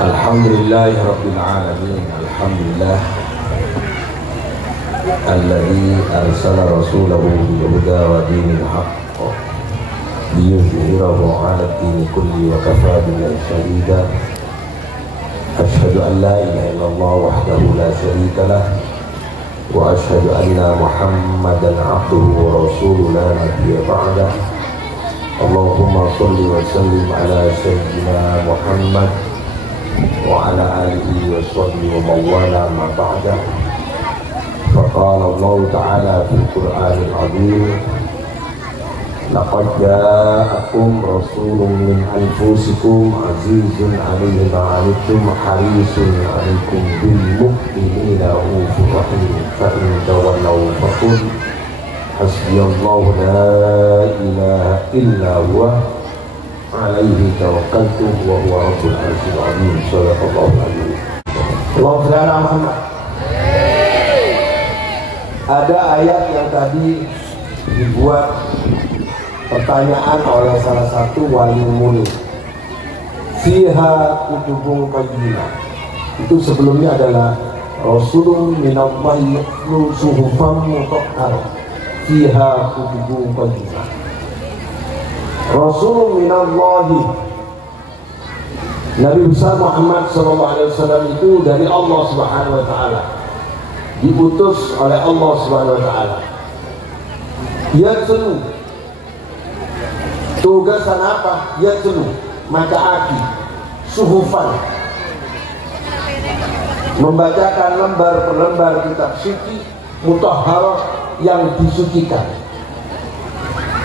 Alhamdulillahi Rabbil Alamin. Alhamdulillah alladzi arsala rasulahu bil huda wa dinil haqq liyuzhirahu 'ala ad-dini kulli wa kafa billahi shahida. Asyhadu an la ilaha illallah wahdahu la syarika lah wa asyhadu anna Muhammadan 'abduhu wa rasuluhu la nabiyya ba'dah. Allahumma shalli wa sallim ala sayyidina Muhammad wa ala alihi wa sahbihi wa mawala ma ba'da. Faqala Allah ta'ala fil Qur'anil 'azim, laqad ja'akum rasulun min anfusikum azizun 'alayhi ma 'anittum harisun 'alaykum bil mu'minina ra'ufur rahim. Fa in tawallaw faqul hasbiyallahu la ilaha illa huwa alaihi tawakkaltu wa huwa rabbul arsyil azim. Shallallahu alaihi wasallam. Ada ayat yang tadi dibuat pertanyaan oleh salah satu wali murid. Fiha kutubun qayyimah. Itu sebelumnya adalah Rasulun minallahi yatlu suhufan mutahharah. Fiha kutubun qayyimah. Rasulun minallahi, Nabi besar Muhammad SAW itu dari Allah Subhanahu Wa Taala, diutus oleh Allah Subhanahu Wa Taala. Yatlu, tugasan apa? Yatlu, mataaki, suhufan, membacakan lembar per lembar kitab suci mutahharah yang disucikan.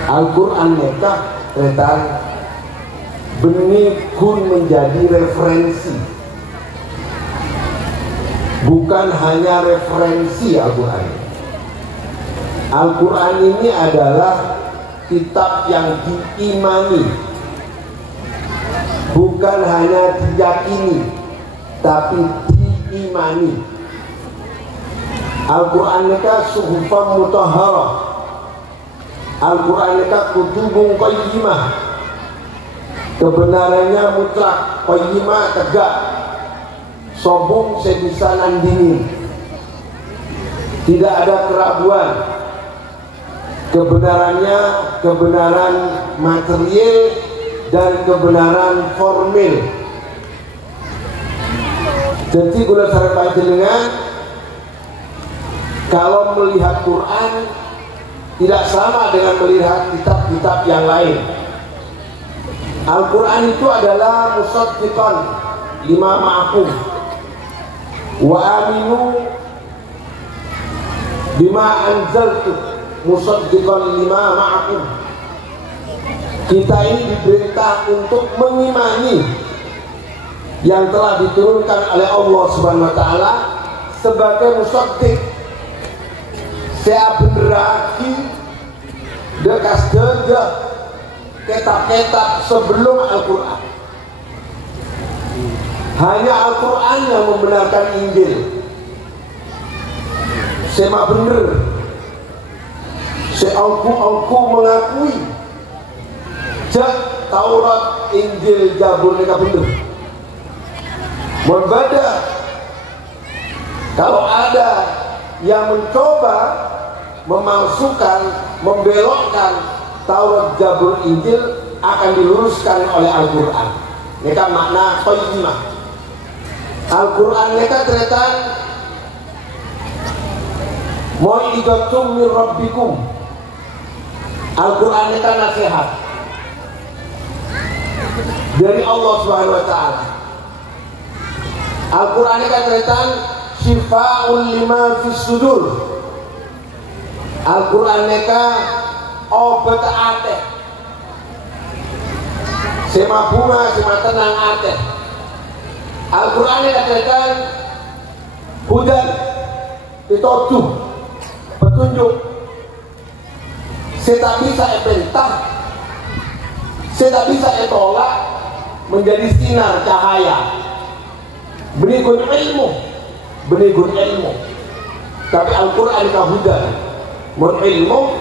Al-Quran mereka tentang benih kun menjadi referensi, bukan hanya referensi Al-Quran. Al-Quran ini adalah kitab yang diimani, bukan hanya diyakini, tapi diimani. Al-Quran mereka suhufan mutahharah. Al-Quran mereka kutubun qayyimah, kebenarannya mutlak, qayyimah tegak, sobung sebisa nandini, tidak ada keraguan. Kebenarannya kebenaran material dan kebenaran formil. Jadi kula saran panjenengan kalau melihat Quran tidak sama dengan melihat kitab-kitab yang lain. Al-Quran itu adalah musaddiqan lima ma'akum wa aminu bima anzaltu musaddiqan lima ma'akum. Kita ini diperintah untuk mengimani yang telah diturunkan oleh Allah Subhanahu Wa Taala sebagai musaddiq. Saya berarti dekas dega kitab-kitab sebelum Al-Quran. Hanya Al-Quran yang membenarkan Injil. Saya bener. Saya aku mengakui jak Taurat, Injil, Zabur mereka bener. Berbeda kalau ada yang mencoba memalsukan, membelokkan Taurat, Zabur, Injil, akan diluruskan oleh Al-Quran. Mereka makna qayyimah. Al-Quran mereka cerita mau'idatum min rabbikum. Al-Quran mereka nasihat dari Allah Subhanahu Wa Taala. Al-Quran mereka cerita syifa'ul lima fis sudur. Al-Quran mereka obat ate, sema bunga, sema tenang ate. Al-Quran mereka cerita hudan, ditutup petunjuk. Saya tak bisa perintah, saya tak bisa tolak menjadi sinar cahaya. Benigun ilmu. Tapi Al-Quran ka hudan, mun ilmu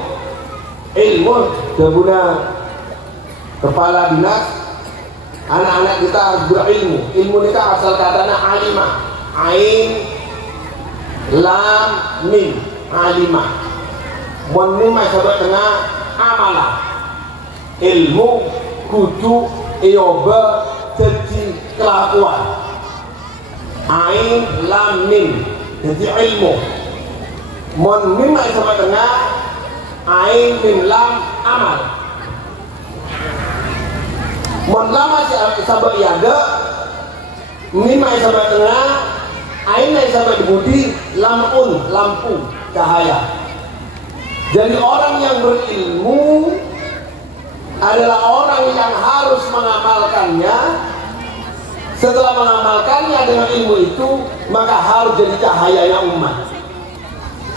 dabuna kepala dinas Anak-anak kita harus berilmu. Ilmu ini kan asal katanya alimah. Ain lam mim alimah. Mon mim sampai tengah amalah. Ilmu kudu ioba jadi kelakuan. Ain lam mim jadi ilmu. Mon mim sampai tengah ain mim lam amal. Mon lama sampai ada mim sampai tengah ain sampai di budi lamun lampu cahaya. Jadi orang yang berilmu adalah orang yang harus mengamalkannya. Setelah mengamalkannya dengan ilmu itu, maka harus jadi cahayanya umat.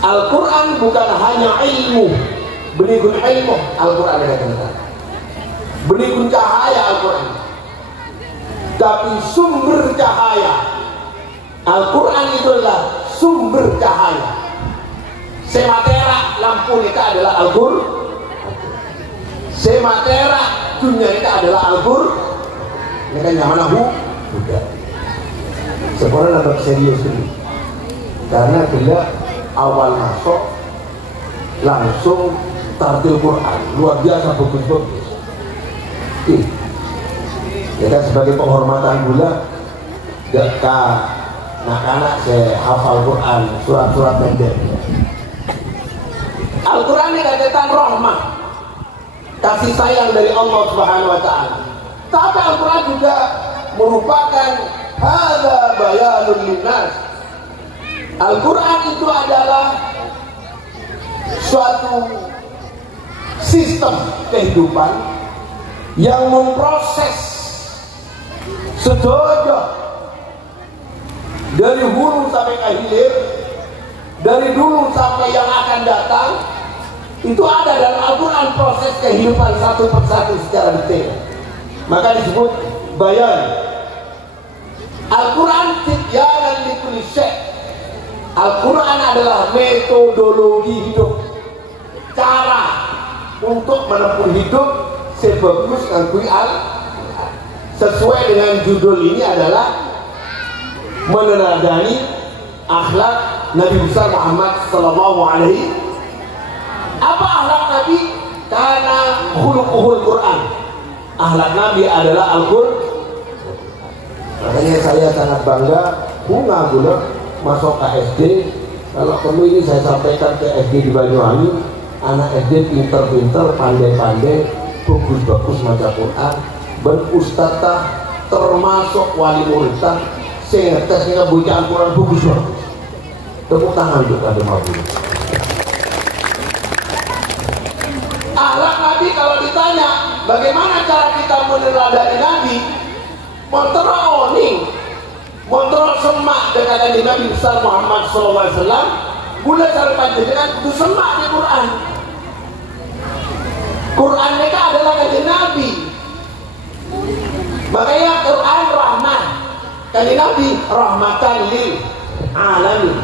Al-Quran bukan hanya ilmu, benikun ilmu Al-Quran ada. Benikun cahaya Al-Quran, tapi sumber cahaya. Al-Quran itu adalah sumber cahaya. Sematera lampu kita adalah Al-Quran. Sematera dunia kita adalah Al-Quran. Ini kan zaman aku juga. Sekolah nampak serius ini. Karena dia awal masuk langsung tartil Quran. Luar biasa bagus-bagus. Ya kan sebagai penghormatan pula gak anak-anak saya hafal Quran surat-surat pendek. Al-Quran ini kaitan rahmah, kasih sayang dari Allah Subhanahu wa taala. Tapi Al-Quran juga merupakan hadza bayanun linnas. Al-Quran itu adalah suatu sistem kehidupan yang memproses sedojo dari hulu sampai ke hilir, dari dulu sampai yang akan datang. Itu ada dalam Al-Quran proses kehidupan satu persatu secara detail. Maka disebut bayan. Al-Quran tibyanan likulli syai'. Al-Quran adalah metodologi hidup, cara untuk menempuh hidup sebagus Al-Quran. Sesuai dengan judul ini adalah meneladani akhlak Nabi besar Muhammad sallallahu alaihi. Apa akhlak Nabi? Karena khuluquhul Quran. Akhlak Nabi adalah Al-Quran. Makanya saya sangat bangga bunga gula masuk ke SD. Kalau perlu ini saya sampaikan ke SD di Banyuwangi. Anak SD pinter-pinter, pandai-pandai, bagus-bagus maca Quran, berustadzah, termasuk wali murid. Saya ngetesnya bacaan Quran bagus-bagus. Tepuk tangan untuk Ade Mabudi. Akhlak Nabi kalau ditanya bagaimana cara kita meneladani Nabi, monteroning, monterok semak dengan Nabi besar Muhammad SAW. Gula cara panjenengan itu semak di Quran. Quran mereka adalah kajian Nabi. Makanya Quran rahmat, kajian Nabi rahmatan lil alamin.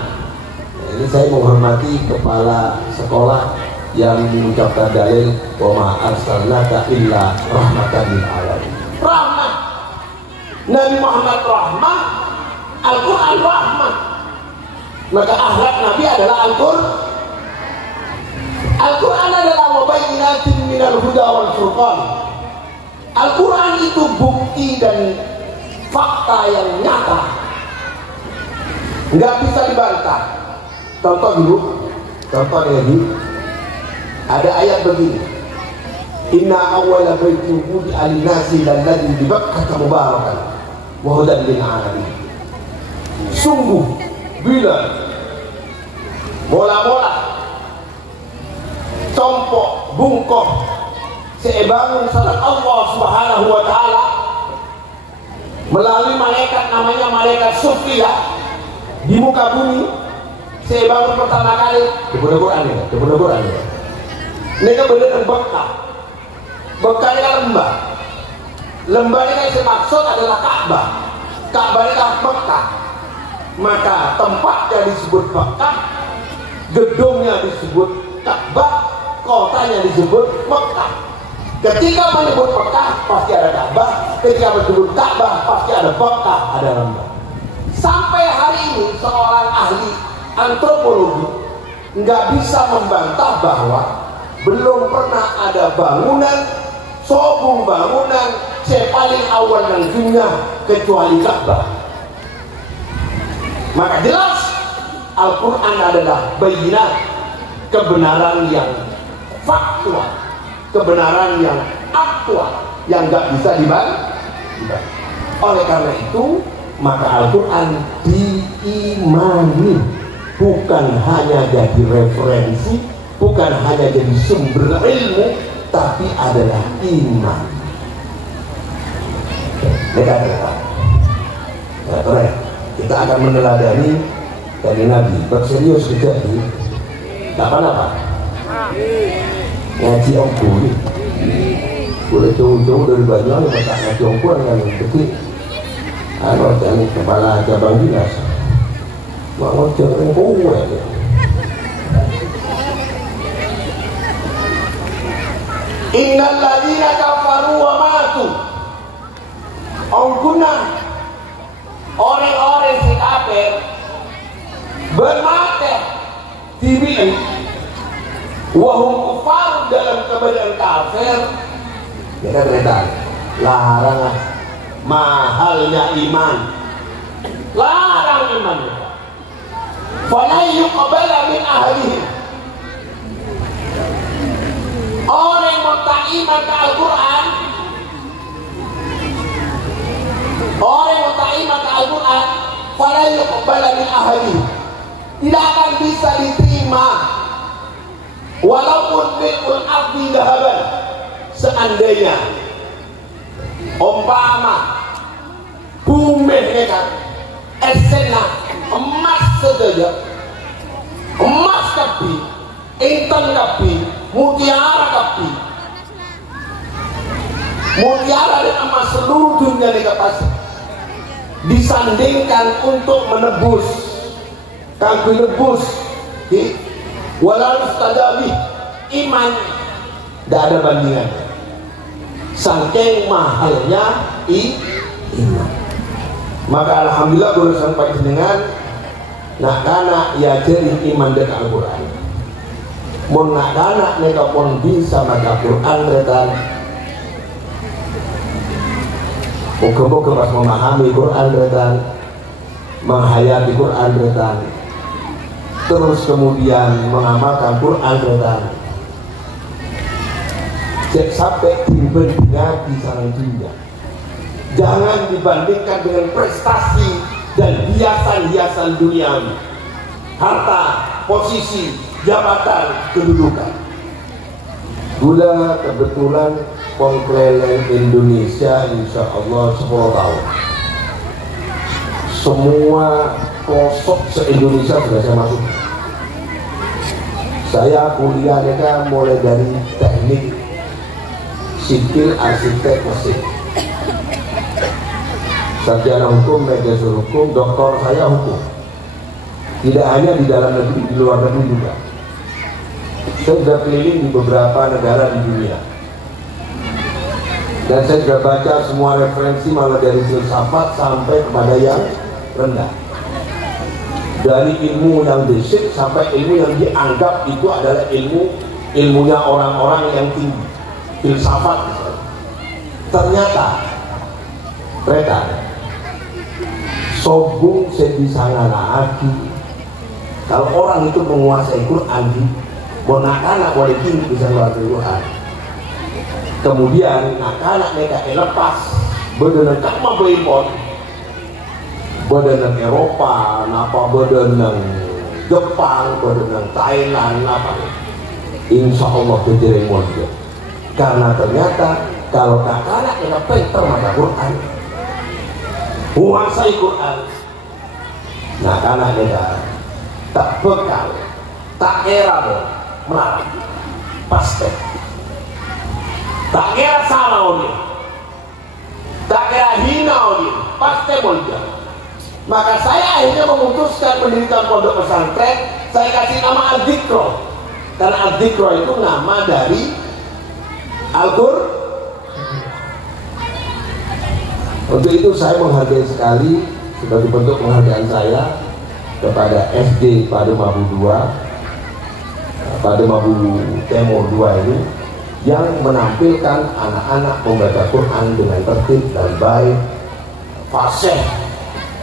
Ini saya menghormati kepala sekolah yang mengucapkan dalil wa ma arsalnaka illa rahmatan lil alamin. Rahmat. Nabi Muhammad rahmat, Al-Quran rahmat. Maka akhlak Nabi adalah Al-Quran. Al-Quran adalah mubayyinatin minal huda wal furqan. Al-Quran itu bukti dan fakta yang nyata, nggak bisa dibantah. Contoh dulu, contohnya dulu. Ada ayat begini, inna awwala baitin wudi'a lin-nasi lalladzi bi Bakkah mubarakan wa hudan lil alamin. Sungguh bila mola-mola tompok bungkoh sebangun salat Allah Subhanahu wa taala melalui malaikat namanya malaikat Sufiyah di muka bumi. Sebangun pertama kali di Quran ya, di Quran ya. Ini kan benar Bakkah. Bakkah ini kan lembah. Lembah ini kan maksud adalah Ka'bah. Ka'bah ini kan Bakkah. Maka tempatnya disebut Bakkah, gedungnya disebut Ka'bah, kotanya disebut Mekah. Ketika menyebut Mekah pasti ada Ka'bah, ketika menyebut Ka'bah pasti ada Mekah, ada Rembang. Sampai hari ini seorang ahli antropologi nggak bisa membantah bahwa belum pernah ada bangunan, sobung bangunan paling awal dan dunia kecuali Ka'bah. Maka jelas Al-Quran adalah bayinat, kebenaran yang faktual, kebenaran yang aktual, yang nggak bisa dibantah. Oleh karena itu maka Al-Quran diimani, bukan hanya jadi referensi, bukan hanya jadi sumber ilmu, tapi adalah iman. Kita akan meneladani dari Nabi. Berserius juga di apa? Ngaji ongkul. Boleh jauh-jauh dari Banyuwangi, masa ngaji ongkul yang detik. Jangan kepala cabang dinas. Mau jangan kowe. Innal ladzina kafaru wa matu. Ongkuna orang-orang si kafir bermati dibilang wahum kufar dalam keadaan kafir. Kita beredar larang mahalnya iman, larang iman. Fala yuqbala min ahlihi. Orang yang tak iman ke Al-Quran, orang yang tak iman ke Al-Quran, fala yuqbala min ahlihi, tidak akan bisa diterima walaupun milkul ardi dahaban. Seandainya umpama bumi kan esena emas saja, emas kapi, intan kapi, mutiara kapi, mutiara dan emas seluruh dunia dikasih, disandingkan untuk menebus, kanggo nebus, walau tadawi iman, tidak ada bandingan. Saking mahalnya iman. Maka alhamdulillah boleh sampai dengan nak kana ya jadi iman dengan Al-Quran. Mun nak kana mereka pun bisa maca Quran retan. Moga-moga pas memahami Quran retan, menghayati Quran retan, terus kemudian mengamalkan Quran retan. Sampai dibandingkan di sana dunia. Jangan dibandingkan dengan prestasi dan hiasan-hiasan duniawi, harta, posisi, jabatan, kedudukan. Gula kebetulan pengkeliling Indonesia insya Allah 10 tahun. Semua pelosok se-Indonesia sudah saya masuk. Saya kuliahnya kan mulai dari teknik sipil, arsitek, mesin, sarjana hukum, manajer hukum, doktor saya hukum. Tidak hanya di dalam negeri, di luar negeri juga. Saya sudah keliling di beberapa negara di dunia. Dan saya sudah baca semua referensi, malah dari filsafat sampai kepada yang rendah. Dari ilmu yang basic sampai ilmu yang dianggap itu adalah ilmunya orang-orang yang tinggi. Filsafat misalnya. Ternyata mereka sobung sedisangana-aki. Kalau orang itu menguasai Quran, anak-anak boleh kini bisa menguasai Quran. Kemudian anak-anak mereka lepas bedenang kakma berimport, bedenang Eropa, napa bedenang Jepang, bedenang Thailand, napa. Insya Allah kejereng dia. Karena ternyata kalau anak-anak mereka pintar baca Quran, menguasai Quran, nah anak mereka tak bekal, tak era melarang, pasti, tak kira salah oleh, tak kira hina oleh, pasti boleh. Maka saya akhirnya memutuskan mendirikan pondok pesantren. Saya kasih nama Al-Dzikro, karena Al-Dzikro itu nama dari Al-Qur'an. Untuk itu saya menghargai sekali sebagai bentuk penghargaan saya kepada SD Pademabu 2, Pademabu Timur 2 ini, yang menampilkan anak-anak membaca Quran dengan tertib dan baik, fasih.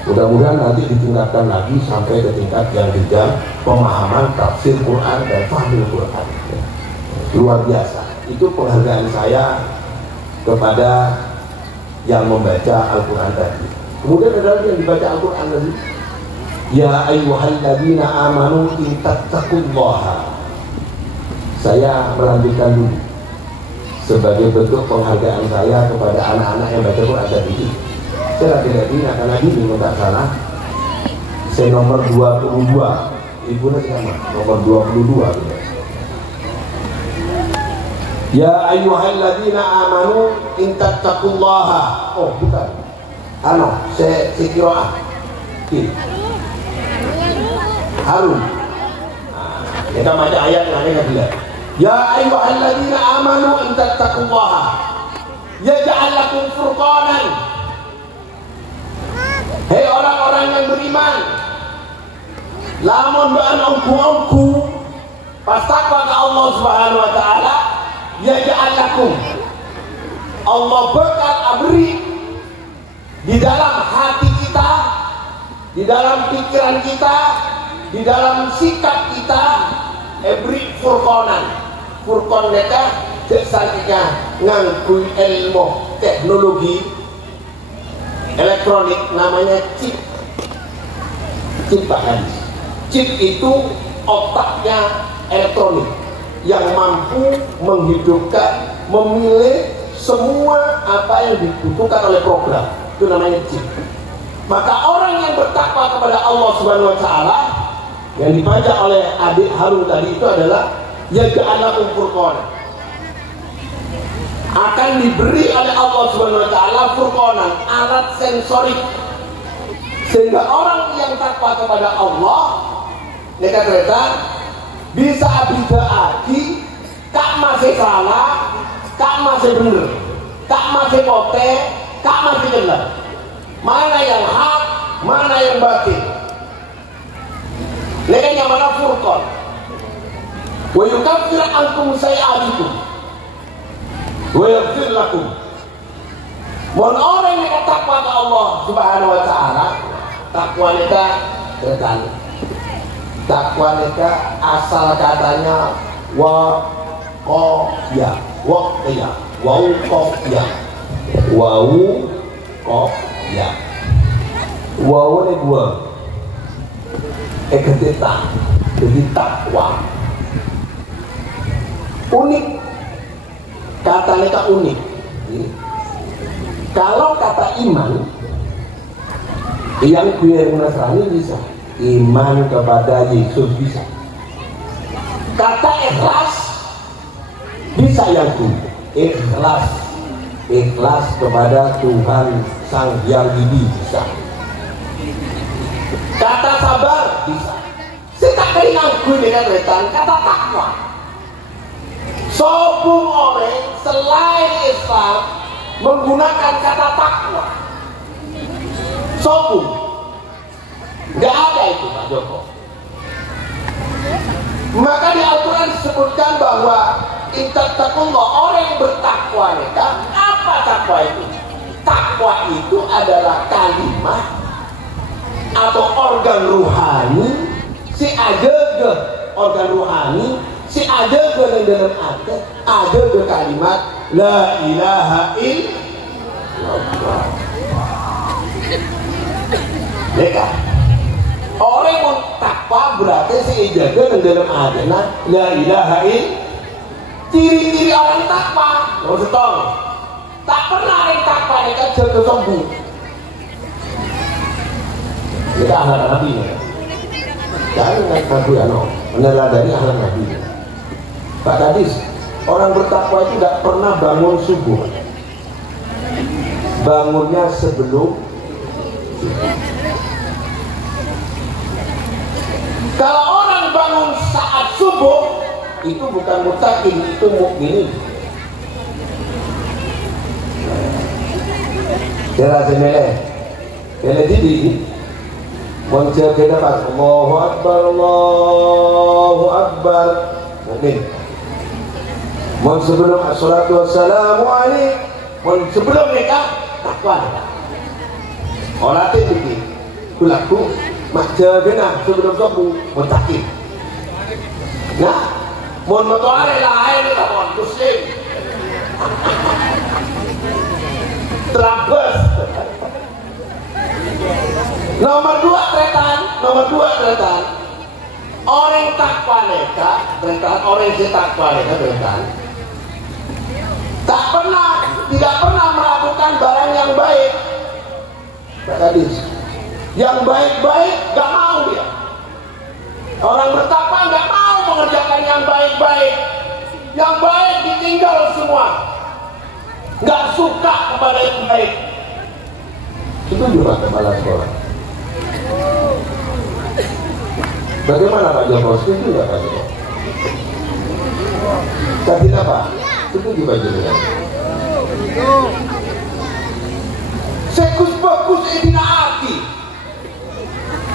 Mudah-mudahan nanti ditingkatkan lagi sampai ke tingkat yang ketiga, pemahaman tafsir Quran dan fahmi Quran. Luar biasa. Itu penghargaan saya kepada yang membaca Al-Quran tadi. Kemudian ada lagi yang dibaca Al-Quran tadi. Ya ayyuhalladzina amanu in tattaqullaha. Saya melanjutkan dulu sebagai bentuk penghargaan saya kepada anak-anak yang baca Quran tadi. Saya lagi-lagi karena ini tidak salah. Saya nomor 22. Ibu sama nomor 22. Ya ayyuhalladzina amanu in tattaqullaha. Oh, bukan. Saya kira Harun. Kita baca ayat yang ada bila. Ya ayyuhalladzina amanu in tattaqullaha yaj'al lakum furqanan. Hei orang-orang yang beriman, lamun ba'an ongku pas takwa ke Allah Subhanahu wa taala, yaj'al lakum, Allah bakal abri di dalam hati kita, di dalam pikiran kita, di dalam sikap kita, ebri furqanan. Furqan neta sesajinya ngangkui ilmu teknologi elektronik, namanya chip. Chip Pak Hadis. Chip itu otaknya elektronik yang mampu menghidupkan, memilih semua apa yang dibutuhkan oleh program. Itu namanya chip. Maka orang yang bertakwa kepada Allah Subhanahu wa taala yang dibaca oleh adik Harun tadi itu adalah yaj'alakum furqanan. Akan diberi oleh Allah Subhanahu wa taala furqanan, alat sensorik, sehingga orang yang takwa kepada Allah mereka ternyata bisa abidaaji, kak masih salah, kak masih bener, kak masih kote, kak masih benar, mana yang hak, mana yang batil. Mereka yang mana furqan. Wa yukaffir ankum sayi'atikum wa yaghfir lakum. Mun orang yang takwa ke Allah Subhanahu wa taala, takwa mereka bertani. Takwa mereka asal katanya waqaya, waqaya, waqaya. Waqaya. Wau ini dua. Keteta, jadi takwa. Unik, kata mereka unik. Kalau kata iman, yang biar Nasrani bisa iman kepada Yesus bisa. Kata ikhlas bisa yang ku ikhlas kepada Tuhan Sang Hyang Widi bisa. Kata sabar bisa. Kita keringan gue dengan retan kata takwa. Sobung orang selain Islam menggunakan kata takwa. Sobung. Gak ada itu Pak Joko. Maka di Al-Quran disebutkan bahwa intattaqullah, orang yang bertakwa mereka. Apa takwa itu? Takwa itu adalah kalimat atau organ ruhani si ada ke organ ruhani si ada ke dalam ada ke kalimat la ilaha illallah. Mereka orang yang takwa berarti si jaga dalam adanya la ilaha illallah. Ciri-ciri orang takwa maksudnya tak pernah orang takwa mereka jaga sombong. Kita akhlak Nabi ya. Jangan ngaku ya no, meneladani akhlak Nabi. Pak Kadis, orang bertakwa itu tidak pernah bangun subuh. Bangunnya sebelum subuh. Kalau orang bangun saat subuh, itu bukan mutakin, itu mukminin. Kira semele. Kira jadi. Muncul kita pas Allahu Akbar, Allahu Akbar. Mungkin. Mun sebelum assalatu wassalamu alaikum. Mun sebelum nikah takwa. Orang tu begini. Kulaku macam kena sebelum sabu mutakib. Nah, mun motor lain ni tak muslim. Terabas. Nomor dua tretan. Orang takwa mereka, orang yang takwa mereka, tidak pernah melakukan barang yang baik. Hadis. Yang baik-baik gak mau dia. Orang bertakwa gak mau mengerjakan yang baik-baik. Yang baik ditinggal semua. Gak suka kepada yang baik. Itu juga kepala sekolah. Bagaimana Pak Joko? Setuju nggak Pak Joko? Tapi apa? Setuju Pak Joko? Sekus bagus ini arti.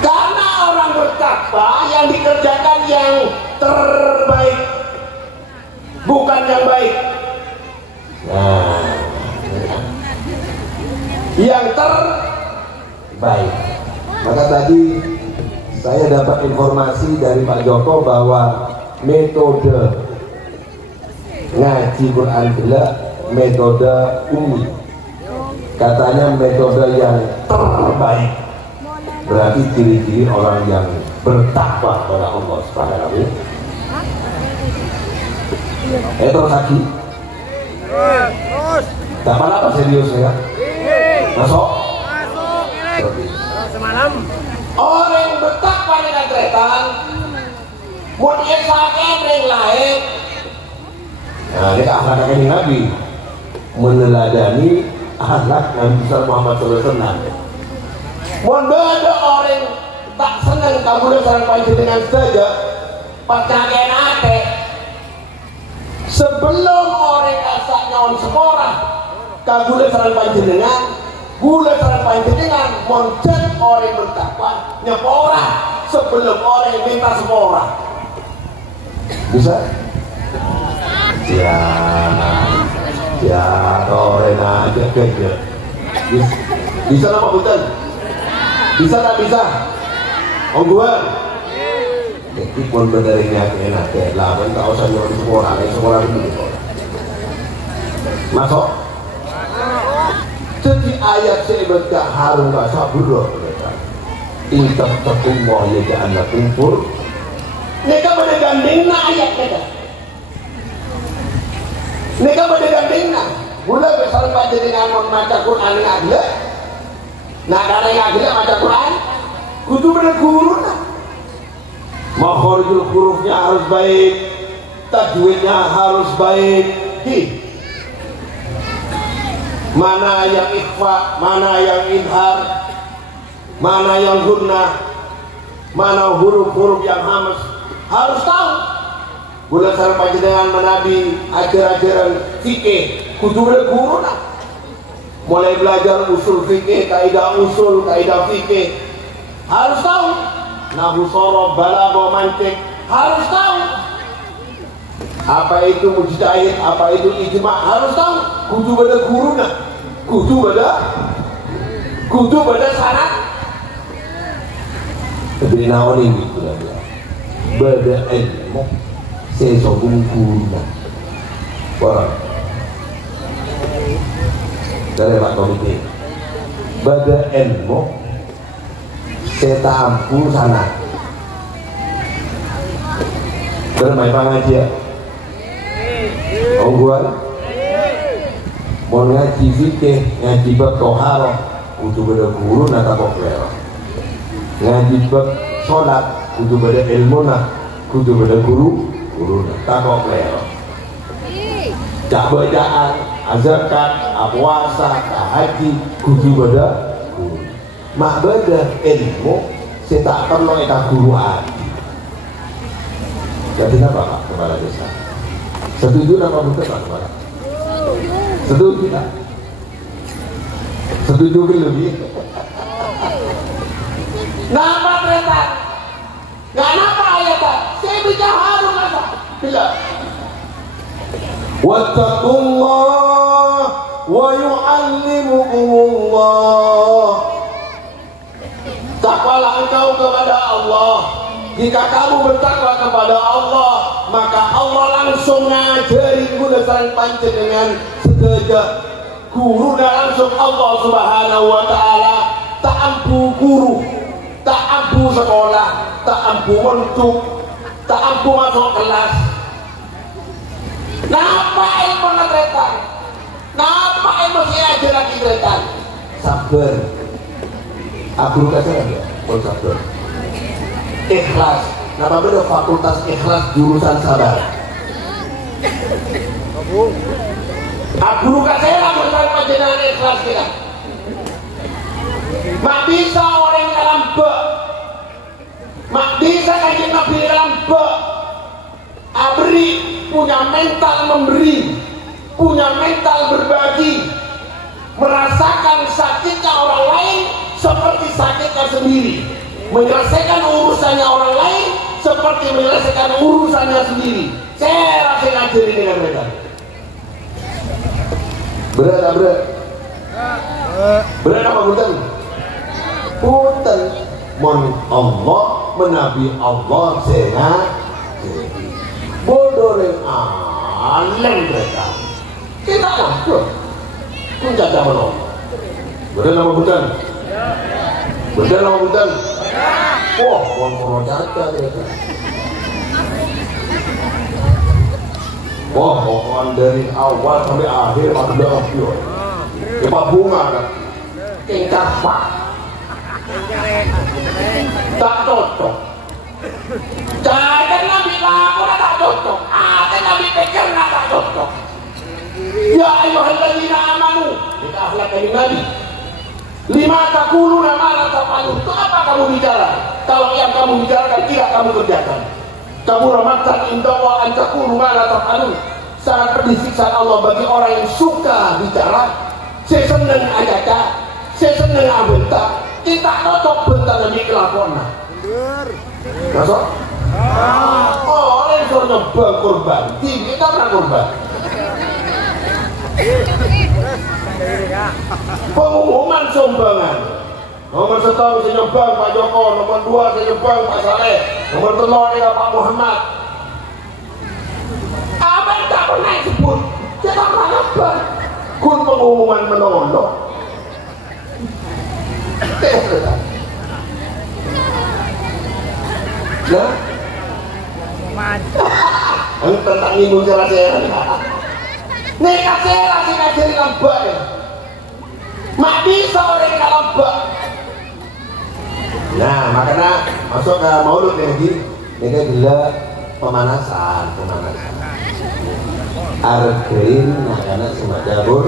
Karena orang bertakwa yang dikerjakan yang terbaik, bukan yang baik. Nah, yang terbaik. Maka tadi saya dapat informasi dari Pak Joko bahwa metode ngaji Quran adalah metode ummi. Katanya metode yang terbaik. Berarti ciri-ciri orang yang bertakwa kepada Allah Subhanahu. Terus lagi. Tak apa serius ya? Masuk. Semalam. Orang yang bertakwa dengan tretan, mun esaken ring lain. Nah, ini akhlak ini Nabi meneladani akhlak Nabi Muhammad SAW. Mun beda orang tak senang kamu sareng panjenengan saja, pacaken ate. Sebelum orang asak nyaon semora, kamu sareng panjenengan, gula sareng panjenengan moncet orang bertakwa nyepora sebelum orang minta semora. Bisa? Ya, orang aja kerja. Bisa apa betul? Bisa tak bisa? Ongguan. Itu pun benernya enak kayak lawan tak usah nyuruh semua dulu. Masuk. Jadi ayat sebut gak harum gak sabur. Intak takumwa ya jangan kumpul. Neka pada gandeng na ayat neka. Neka pada gandeng na. Mula besar baca dengan membaca Quran yang ada. Nah karena yang ada baca Quran, kudu bener guru nah. Makhorijul hurufnya harus baik, tajwidnya harus baik. Mana yang ikhfa, mana yang idhar, mana yang gunnah, mana huruf-huruf yang hamas, harus tahu. Bulan sareng panjenengan menabi ajaran-ajaran fikih, kudu bener guru nah. Mulai belajar usul fikih, kaidah usul, kaidah fikih, harus tahu. Nahwu shorof, balagha, mantiq, harus tahu. Apa itu mujtahid, apa itu ijma', harus tahu. Kudu pada guruna, kudu pada sanad. Tapi naon ini sudah dia. Bada ilmu sesobung guruna. Orang dari Pak Komite. Bada ilmu setampu sanad. Bermain pengajian. Ongguan mau ngaji fikih, ngaji bab toharoh, kudu beda guru nata poklero. Ngaji bab sholat, kudu beda ilmu nah, kudu beda guru nata poklero. Cak bacaan, zakat, puasa, haji, kudu beda guru. Mak beda ilmu, saya tak perlu eta guru hati. Jadi apa Pak Kepala Desa? Setuju apa bukan Pak Kepala? Setuju tak? Setuju ke lebih? Nama kereta? Gak nama ayatnya. Saya bicara harum masa. Bila. Wattaqullah wa yu'allimukumullah. Takwalah engkau kepada Allah. Jika kamu bertakwa kepada Allah, maka Allah langsung ngajari guna sareng panjenengan sedaya guru dan langsung Allah Subhanahu wa taala tak ampu guru, tak ampu sekolah, tak ampu untuk, tak ampu masuk kelas. Napa ilmu ngetretan? Napa ilmu si aja lagi tretan? Sabar. Aku kata ya, pun sabar. Ikhlas. Napa beda fakultas ikhlas jurusan sabar? Aku luka saya lah berkata panjenengan ikhlas kita. Mak bisa orang dalam bek, mak bisa kajian Nabi dalam bek. Abri punya mental memberi, punya mental berbagi, merasakan sakitnya orang lain seperti sakitnya sendiri, menyelesaikan urusannya orang lain seperti menyelesaikan urusannya sendiri. Saya rasa ngajari dengan mereka. Berat tak berat? Berat apa punten? Punten. Mon Allah menabi Allah senang. Bodoh yang aneh mereka. Kita ngobrol. Pun jaga menolong. Berat apa punten? Berat apa punten? Wah, kon jaga mereka. Wah, pokoknya dari awal sampai akhir pada akhir. Cepat bunga kan? Tingkat pak. Tak cocok. Jangan Nabi laku tak cocok. Ada Nabi pikir tak cocok. Ya ayyuhalladzina amanu. Kita akhlakkan Nabi. Lima taquluna ma la taf'alun. Itu apa kamu bicara? Kalau yang kamu bicarakan tidak kamu kerjakan. Kamu rahmatan indah wa antakulu ma la taf'alun. Sangat pedih siksaan Allah bagi orang yang suka bicara. Saya seneng ayatnya, saya seneng abenta. Kita cocok bentar demi kelakuan. Masuk? Oh, orang yang suruh nyoba korban. Kita pernah korban. Pengumuman sumbangan. Nomor 1 saya nyumbang Pak Joko, nomor 2 saya nyumbang Pak Saleh, nomor 3 Pak Muhammad. Apa yang tak pernah disebut? Kita pernah nyumbang. Kun pengumuman menolong. Nah, tentang minggu saya nekat saya sih ngajari lembak ya. Mak bisa orang yang lembak. Nah, makanya masuk ke maulud lagi. Ini gila pemanasan. Arkein anak semacam bur.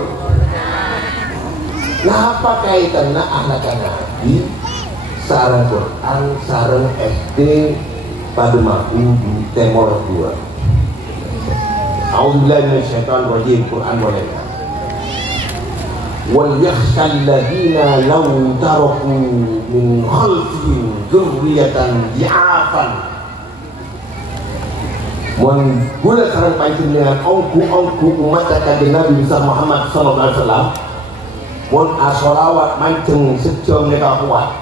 Nah, apa kaitannya anak Nabi sarang Quran, sarang SD pada maku di Timor 2. A'udzubillahi minasyaitonir rajim. Quran boleh. Wal yakhshal ladzina law taraku min khalfihim dzurriyyatan di'afan. Mun gula sareng panjenengan ongku umat kanjeng Nabi Muhammad sallallahu alaihi wasallam. Mun asolawat mancing sejam nek kuat.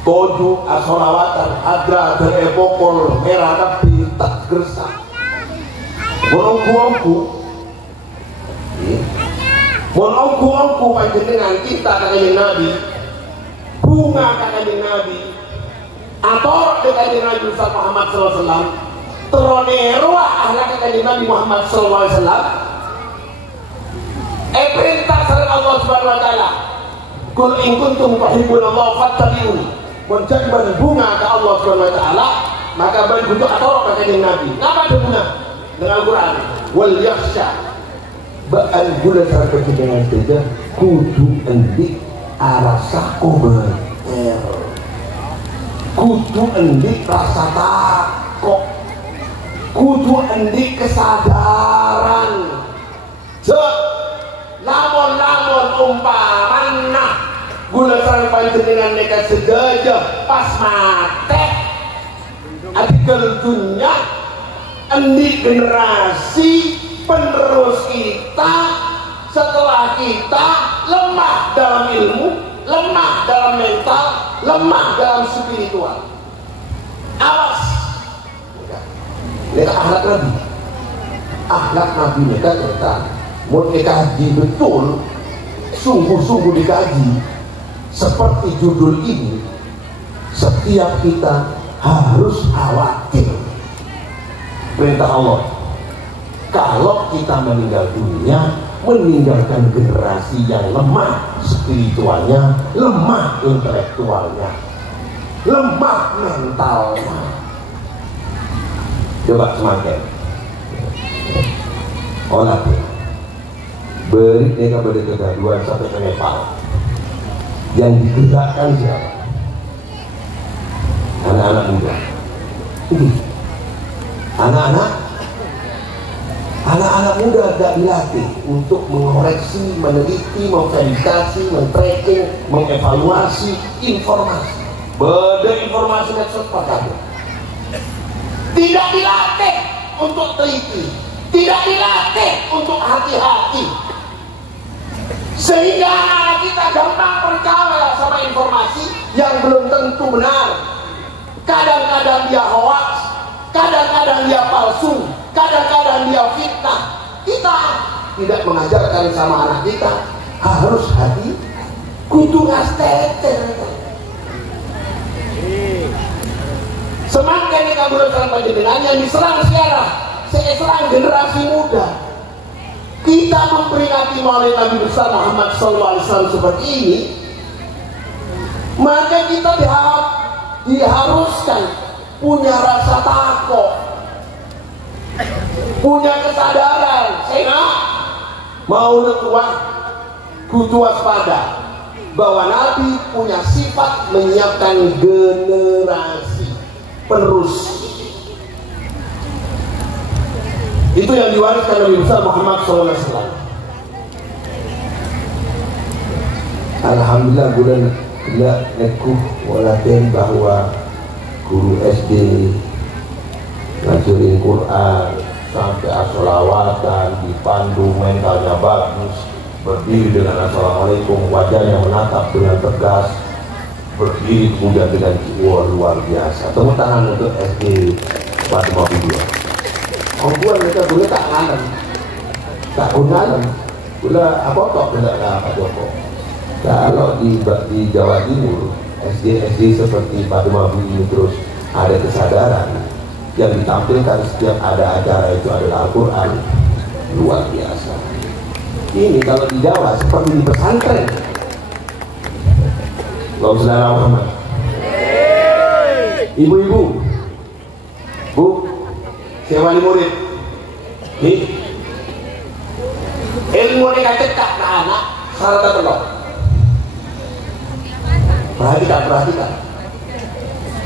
Kodu asolawatan adra terepokol merah tapi tak gersak. Ongku panjenengan kita kanjeng Nabi, bunga kanjeng Nabi, atau kanjeng Nabi Muhammad sallallahu alaihi wasallam, teronero ahlak kanjeng Nabi Muhammad sallallahu alaihi wasallam. Perintah dari Allah Subhanahu wa taala. Qul in kuntum tuhibbunallaha fattabi'uni. Menjadikan bunga ke Allah Subhanahu wa taala, maka bentuk atau kanjeng Nabi. Napa bunga? Dengan Al-Quran. Wal yakhsha ba'al gula sarang dengan beda kudu endik arasa kober kudu endik rasa takut, kudu endik kesadaran. Lamun umpaman gula sarang panjenengan mereka sedaja pas mate artikel dunia endi generasi penerus kita setelah kita lemah dalam ilmu, lemah dalam mental, lemah dalam spiritual. Awas, mereka akhlak Nabi, akhlak Nabi mereka ternyata mau dikaji betul, sungguh-sungguh dikaji. Seperti judul ini, setiap kita harus khawatir. Perintah Allah, kalau kita meninggal dunia, meninggalkan generasi yang lemah spiritualnya, lemah intelektualnya, lemah mentalnya. Coba semakin olah beri mereka berkegaduhan sampai ke Nepal. Yang digerakkan siapa? Anak-anak muda. Anak-anak muda tidak dilatih untuk mengoreksi, meneliti, memverifikasi, men-tracking, mengevaluasi informasi. Beda informasi medsos pakai. Tidak dilatih untuk teliti, tidak dilatih untuk hati-hati. Sehingga anak kita gampang percaya sama informasi yang belum tentu benar. Kadang-kadang dia hoax, kadang-kadang dia palsu, kadang-kadang dia fitnah. Kita tidak mengajarkan sama anak kita harus hati kudu ngasteter. Semakin dikabulkan panjenengan yang diserang sekarang, saya serang generasi muda. Kita memperingati Maulid Nabi besar Muhammad SAW seperti ini, maka kita diharuskan punya rasa takut, punya kesadaran. Saya mau tua, kudu waspada bahwa Nabi punya sifat menyiapkan generasi penerus. Itu yang diwariskan Nabi besar Muhammad SAW. Alhamdulillah bulan tidak nekuh walaupun bahwa guru SD ngajarin Quran sampai as-salawatan, dipandu mentalnya bagus, berdiri dengan assalamualaikum, wajahnya menatap dengan tegas, berdiri kemudian dengan luar biasa. Tepuk tangan untuk SD Fatimah Bidua. Ongguan mereka boleh tak nganem, tak gunakan, boleh apa kok tidak Pak Joko. Kalau di Jawa Timur SD seperti Fatimah ini terus ada kesadaran yang ditampilkan setiap ada acara itu adalah Al-Quran, luar biasa. Ini kalau di Jawa seperti di pesantren. Allahumma shalli ala Muhammad. Ibu-ibu, Bu, sewa murid nih ilmu ini cekak ke anak syarat telok. Perhatikan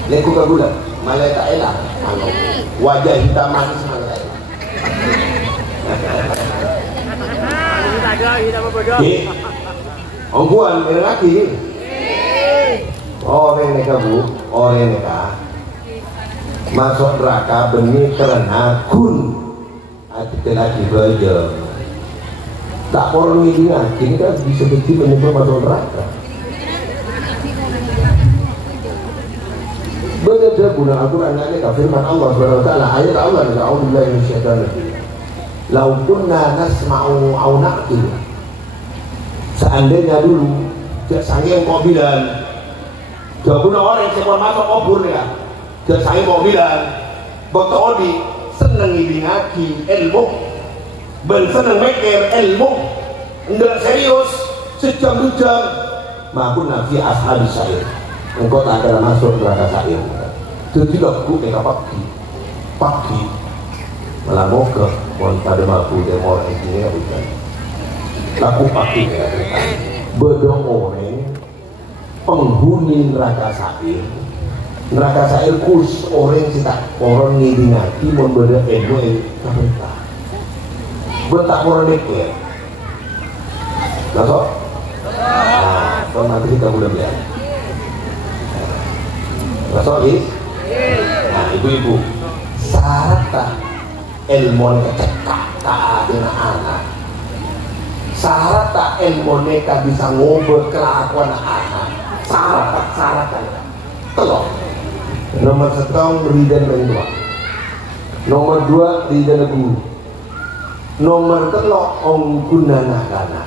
leku ke budak malaikat enak wajah hitam manis malaikat nih ongguan ini lagi orang neka bu orang neka masuk neraka benih karena kun hati lagi belajar tak orang ini kan bisa betul menyebut masuk neraka. Begitu guna Al-Quran ini firman Allah Subhanahu wa taala ayat Allah a'udzubillahi minasyaitonir rajim. Lau kunna nasma'u aw na'qil. Seandainya dulu sange mobilan. Jabuna orang yang masuk kubur ya. Sange mobilan. Boto odi seneng ngaji ilmu. Ben seneng mikir ilmu. Ndak serius sejam 2 jam. Maupun nabi ashabi saya. Engkau tak akan masuk neraka sair. Jadi lagu mereka pagi malah moga mohon pada mampu demo orang ini ya bukan lagu pagi ya mereka bedong orang penghuni neraka sair kus orang kita orang ngiri ngaji mohon beda ego mereka bentak orang dekir nah kalau nanti kita boleh beli. Masuk nah ibu-ibu syarat ilmu kecekak dina anak, syarat ilmu bisa ngobrol kelakuan anak, syarat telok nomor 1 ridan dua, nomor 2 ridan guru, nomor 3 onggunana kana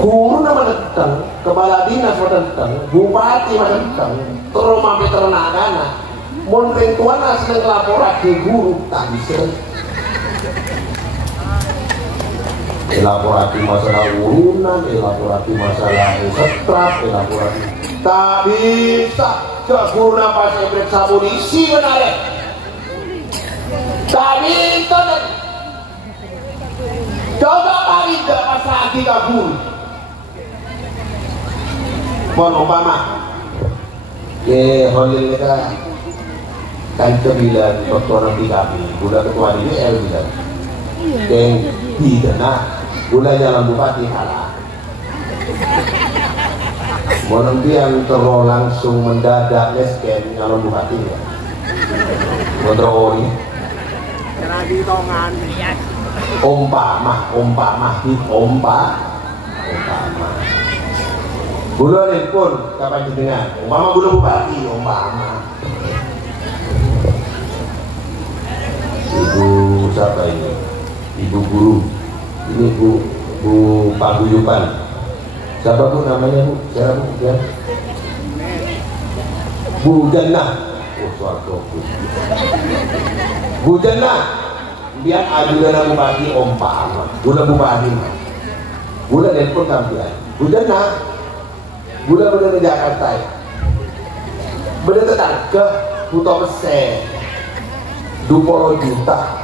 guru nama datang, kepala dinas datang, bupati datang, terus mampir ternak kana, mon pentuan sedang laporan ke guru tak bisa. Elaborasi masalah urunan, elaborasi masalah setrap, elaborasi tak bisa. Ke guru apa saya periksa polisi benar? Tak bisa. Coba hari tak pas lagi ke guru. Mohon umpama holil kita kan kebilan dokter nanti kami bulan ketua ini bilang yang tidak bulan jalan bupati kalah mohon yang terus langsung mendadak scan calon bupati ya kontrol ini umpama bulan ini pun kapan jenengan umpama bulan bupati umpama ibu siapa ini ibu guru ini bu paguyuban siapa bu namanya bu siapa bu ya Bu Jannah Bu Jannah biar ajudan bupati umpama bulan bupati bulan ini pun kampian Bu Jannah bulan di Jakarta bener tetap ke Pulau Mesir 20 juta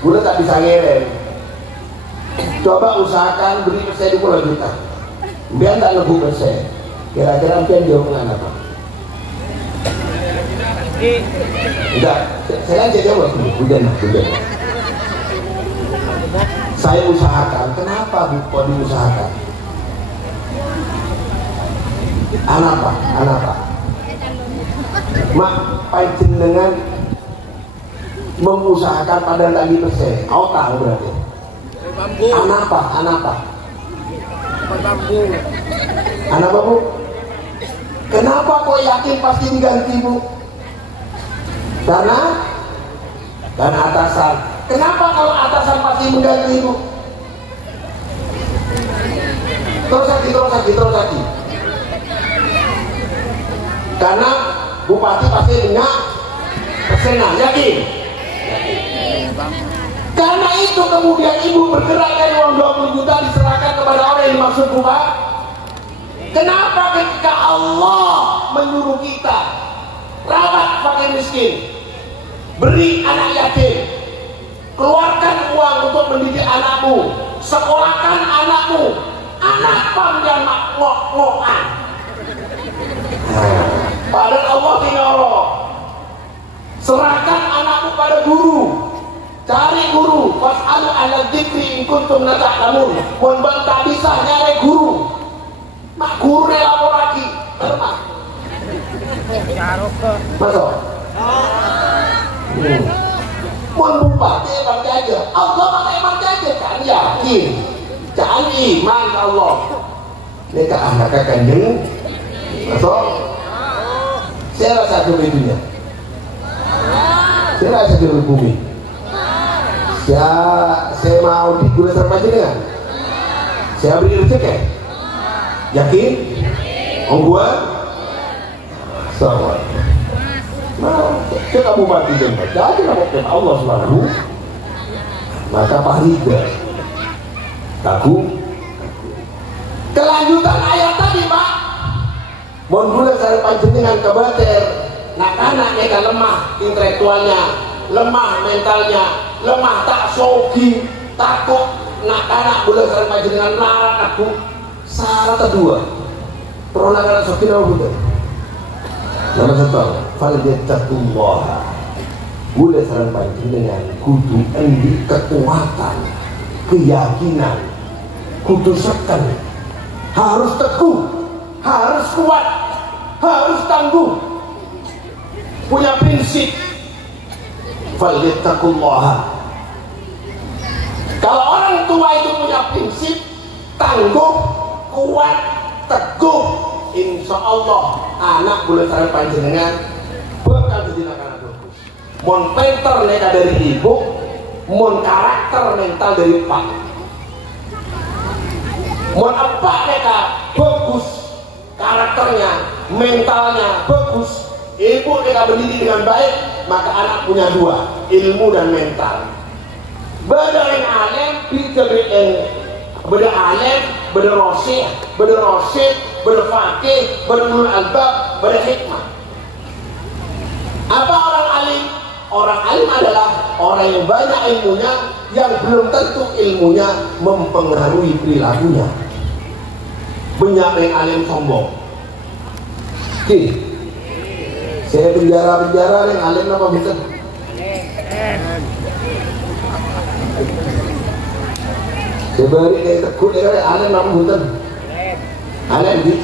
bulan tak bisa ngirim coba usahakan beri Mesir 20 juta biar tak lebih Mesir kira-kira pian dia mengenai apa enggak saya aja jawab bulan saya usahakan kenapa kok diusahakan Anapa? Mak panjenengan mengusahakan pada lagi Mesir. Kau tahu berarti? Anapa? Anapa bu? Kenapa kok yakin pasti diganti bu? Karena atasan. Kenapa kalau atasan pasti mengganti bu? Terus lagi. Karena bupati pasti dengar pesanan, yakin? Karena itu kemudian ibu bergerak dari uang 20 juta diserahkan kepada orang yang dimaksud bupati. Kenapa ketika Allah menyuruh kita rawat fakir miskin, beri anak yatim, keluarkan uang untuk mendidik anakmu, sekolahkan anakmu, anak pamjan ngok-ngokan. Padahal Allah tinoro serahkan anakmu pada guru, cari guru, fas'alu ala dzikri in kuntum la ta'lamun. Mun tak bisa nyari guru, mak guru lapor lagi termak masuk mun bupati emang jaja Allah pakai emang jaja kan yakin jangan iman Allah ini ke anak kandung masuk. Saya rasa di dunia, saya rasa di bumi. Saya mau digulai sama jenengan. Saya beri rezeki. Yakin? Ongguan? Sama. Nah, kita bupati dan jadi nama Allah Subhanahu. Maka Farida kagum. Kelanjutan ayat tadi Pak. Mohon gula saya panjenengan kebater, anak-anak mereka lemah intelektualnya, lemah mentalnya, lemah tak sogi, takut anak-anak gula saya panjenengan larang aku. Syarat kedua, peronakan sogi nama bukan. Nomor 1, falyattaqullah. Gula saya panjenengan kudu endi kekuatan, keyakinan, kudu sekan harus teguh, harus kuat, harus tangguh, punya prinsip. Falyattaqullaha. Kalau orang tua itu punya prinsip, tangguh, kuat, teguh, insya Allah anak boleh taruh panjenengan bakal jadi anak bagus. Mon pinter neka dari ibu, mon karakter mental dari pak. Mon apa neka bagus karakternya, mentalnya bagus, ibu neka berdiri dengan baik, maka anak punya dua, ilmu dan mental. Beda yang alim, beda alim, beda rosyid, beda fakih, beda ulul albab, beda hikmah. Apa orang alim? Orang alim adalah orang yang banyak ilmunya, yang belum tentu ilmunya mempengaruhi perilakunya. Banyak yang alim sombong. Oke, saya penjara yang alim apa betul? Sebalik dari tekuk dia kata alim apa betul? Alim gitu.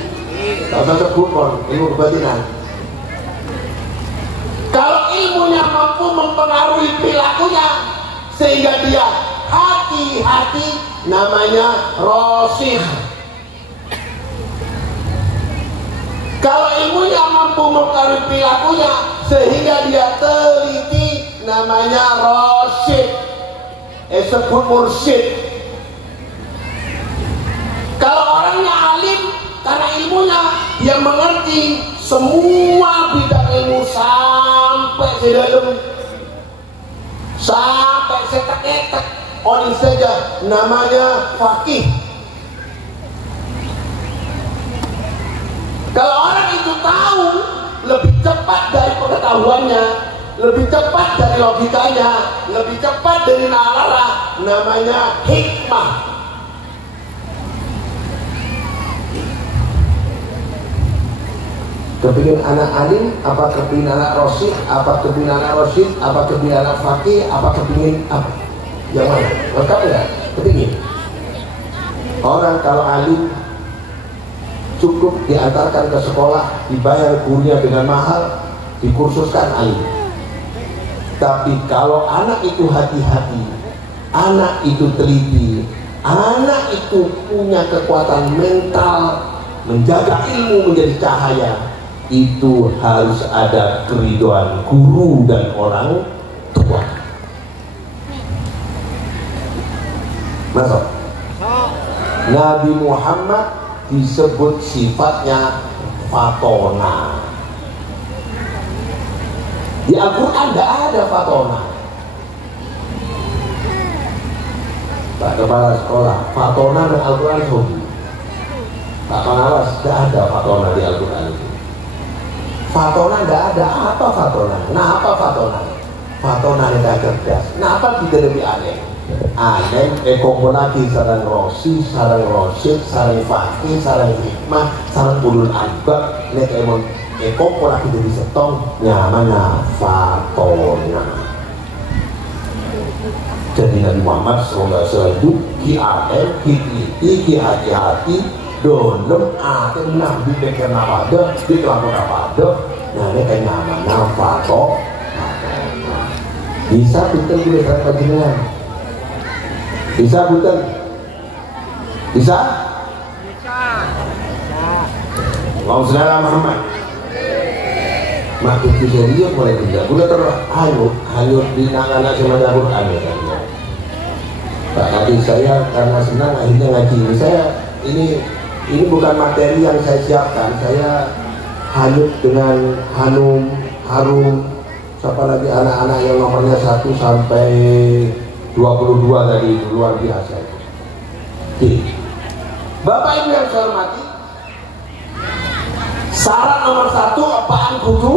Tak usah tekuk pun, ilmu kebatinan. Kalau ilmunya mampu mempengaruhi perilakunya sehingga dia hati-hati, namanya rasyid. Kalau ilmunya mampu mempengaruhi perilakunya sehingga dia teliti, namanya rasyid. Sebut mursyid. Kalau orangnya alim karena ilmunya, dia mengerti semua bidang ilmu sampai sedalam, sampai setek-etek, orang saja, namanya fakih. Kalau orang itu tahu lebih cepat dari pengetahuannya, lebih cepat dari logikanya, lebih cepat dari nalara, namanya hikmah. Kepingin anak alim, apa kepingin anak rosyid, apa kepingin anak rosyid, apa kepingin anak fakih, apa kepingin apa? Yang mana? Lengkap enggak? Kepingin. Orang kalau alim cukup diantarkan ke sekolah, dibayar gurunya dengan mahal, dikursuskan alim. Tapi kalau anak itu hati-hati, anak itu teliti, anak itu punya kekuatan mental, menjaga ilmu menjadi cahaya, itu harus ada keridhaan guru dan orang tua. Masuk. Nabi Muhammad disebut sifatnya fatona. Di Al-Quran tidak ada fatona. Pak Kepala Sekolah, fatona dan Al-Quran hobi. Pak Pengawas, tidak ada fatona di Al-Quran. Fatona tidak ada. Apa fatona? Nah, apa fatona? Fatona tidak cerdas. Nah, apa tidak lebih aneh? Aneh, komponasi sarang rosi, sarang rosyid, sarang fakih, sarang hikmah, sarang ulul albab. Nek emon komponasi jadi setong, namanya fatona. Jadi Nabi Muhammad SAW itu kiaem, ki hati-hati, dolem atem nabi pikir nafada, dikelapor nafada. Nah ini kayak namanya fatona. Bisa betul boleh terang panjenengan? Bisa betul? Bisa? Mau saudara Muhammad? Makin serius mulai tidak. Boleh terhanyut di nangan sama Al-Quran ya. Pak Nabi saya karena senang akhirnya ngaji. Ini bukan materi yang saya siapkan. Saya hanyut dengan harum, siapa lagi anak-anak yang nomornya 1 sampai 22 tadi itu luar biasa itu. Oke. Bapak Ibu yang saya hormati, syarat nomor 1 apaan kudu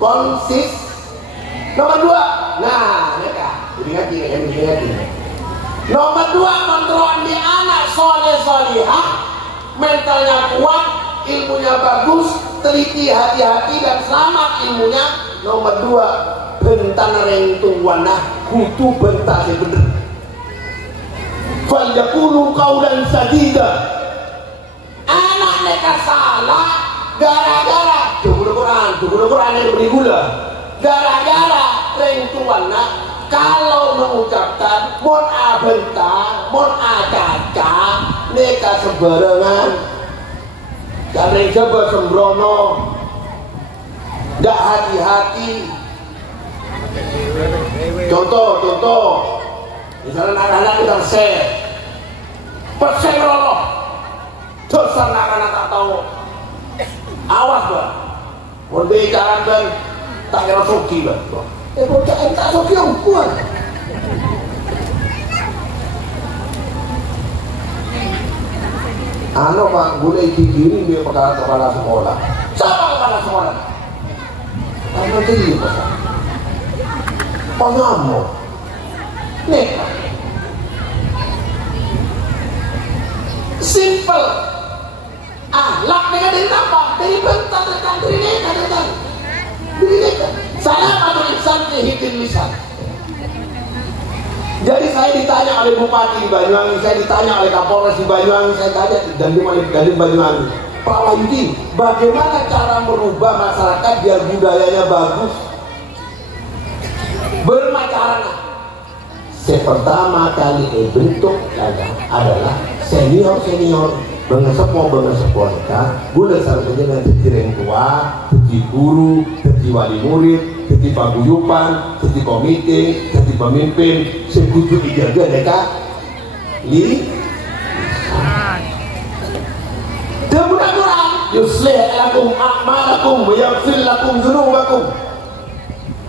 konsis. Nomor 2, nah mereka ingat. Nomor 2, kontrol di anak soleh-solihah, mentalnya kuat, ilmunya bagus, teliti, hati-hati dan selamat ilmunya. Nomor 2, bentan rentung wanah, kutu bentar si bener. Fal yakunu qaulan sadida, neka salah gara-gara dukun Quran yang beri gula gara-gara rentuanna kalau mengucapkan mon abenta mon acaca neka sebarengan karena coba sembrono gak hati-hati. Contoh misalnya anak-anak kita share persen roloh dosa anak-anak tak tahu awas bah berbicara dan tak kira soki bah bocah tak soki yang kuat ano pak boleh dikirim dia kepala sekolah siapa kepala sekolah karena jadi pasal pengamuk neka simple ahlak dengan dari apa? Dari bentar datang dari neka saya atau insan hidin lisan. Jadi saya ditanya oleh Bupati di Banyuwangi, saya ditanya oleh Kapolres di Banyuwangi, saya tanya dan di Banyuwangi, Pak Wahyudi, bagaimana cara merubah masyarakat biar budayanya bagus? Bermacarana. Pertama kali bentuk adalah senior bengesepo mereka boleh salah saja nanti jadi tua, jadi guru, jadi wali murid, jadi paguyuban, jadi komite, jadi pemimpin, sekutu dijaga mereka dan mudah-mudahan yuslih lakum a'malakum wa yaghfir lakum dzunubakum.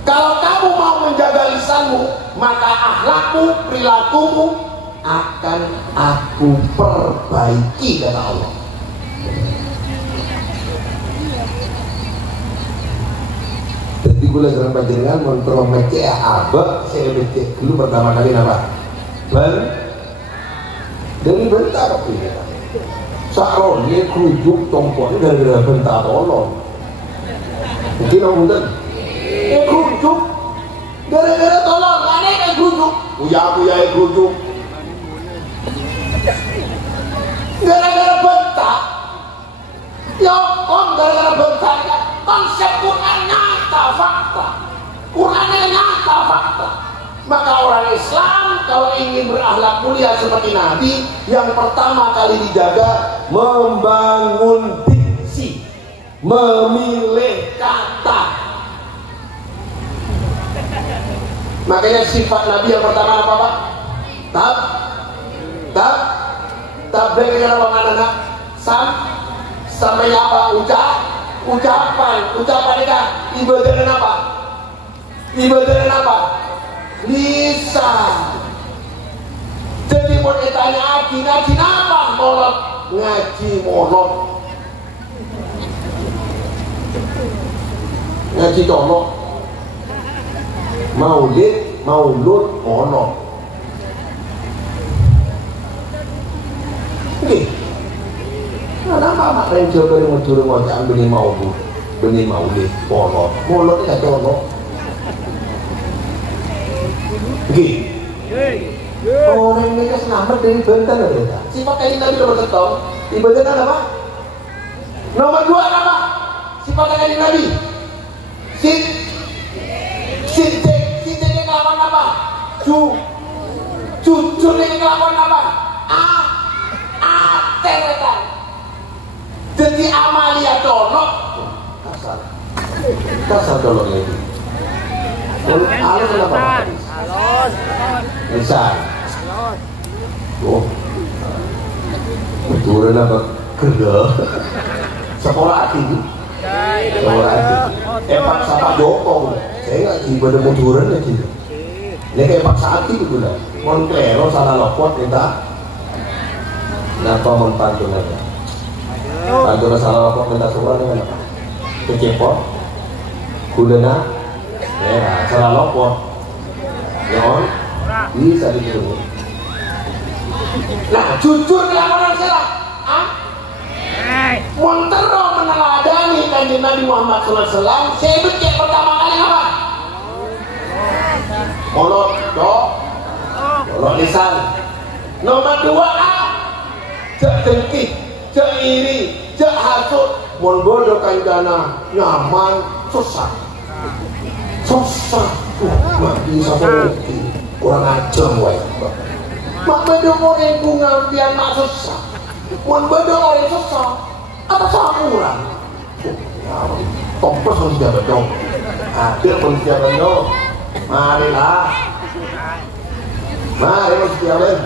Kalau kamu mau menjaga lisanmu, maka akhlakmu, perilakumu akan aku perbaiki, kata Allah. Jadi gue lagi panjenengan memperbaiki abah, saya becek dulu pertama kali apa? Dari bentar pilih. Sakron dia kerujuk tompoknya gara-gara bentar tolong. Mungkin orang muda. Kerujuk gara-gara tolong aneh kan kerujuk uya kerujuk gara-gara bentak ya kon gara-gara bentak konsep Quran nyata fakta Qurannya nyata fakta. Maka orang Islam kalau ingin berakhlak mulia seperti Nabi, yang pertama kali dijaga membangun diksi, memilih kata. Makanya sifat Nabi yang pertama apa Pak? Tabligh apa maknanya? Sampai apa? Ucapan kan? Ibadah apa? Lisan. Jadi mau ditanya ngaji apa? Molot. Ngaji molot. Ngaji tolok. Maulud molot. Oke. Kenapa Pak Renjo dari Madura ngocak benih maulud molot. Molot itu gak tolok. Oke. Orang ini kan selamat dari bentar ya. Sifat kayak tadi nomor satu. Ibadah apa? Nomor dua apa? Sifat kayak Nabi. Sintek kelakuan apa? Jujur ini kelakuan apa? Ateretan. Jadi amalia colok. Kasar coloknya itu. Alon apa? Lisan. Oh. Betul apa? Kerja. Sekolah hati. Pak Sapa Joko. Saya nggak ibadah motoran ya gitu. Ini kayak Pak Sati gitu lah. Monklero salah lopot kita. Kenapa mempantun aja? Pantun salah lopot minta surat dengan apa? Kecepot. Gulena. Ya, salah lopot. Yon. Bisa ditiru. Nah, jujur kelakuan salah. Montero meneladani kanjeng Nabi Muhammad SAW. Saya becek pertama kali apa? Molot lisan. Nomor dua cek dengki, cek iri, jak hasut mon bodo kancana nyaman susah mati sama kurang ajar wae mak bedo orang bunga biar mak susah mon bedo orang susah apa kurang kompos harus dia bedong hadir pun dia bedong marilah mari harus dia bedong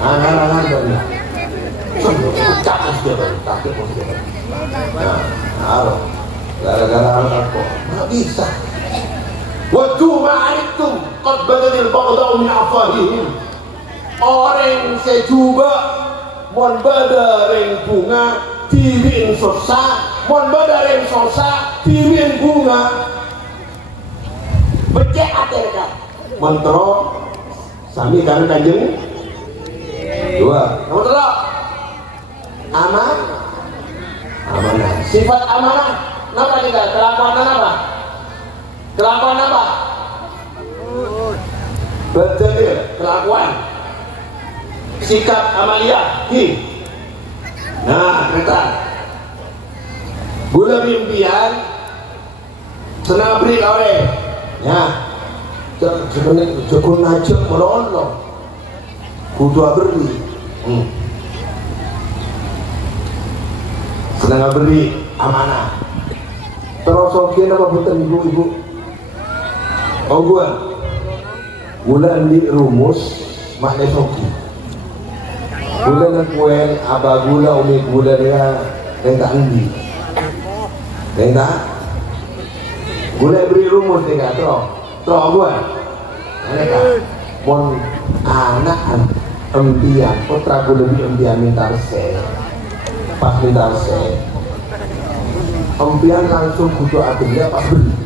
angan-angan dan pecah harus dia bedong takdir harus dia bedong nah gara-gara anak kok nggak bisa wadu ma'aritum qad badalil baghdau min afahihim orang sejuba mon badareng bunga tiwin sosa mon badareng sosa tiwin bunga becek aterka mentro sami kan kanjeng dua nomor telu amanah sifat amanah napa kita kelakuan apa betul kelakuan sikap amalia nah kereta gula mimpian senang beri orang ya sebenarnya cukup ngajak menolong kudu beri senang beri amanah terus oke apa betul ibu-ibu oh bulan di rumus makna soki bulan kuen aba gula umi gula dia tengah andi tengah gula beri rumus tengah terus mereka mon anak empian putra gula di empian minta resep pas minta resep empian langsung kudu akhirnya pas beri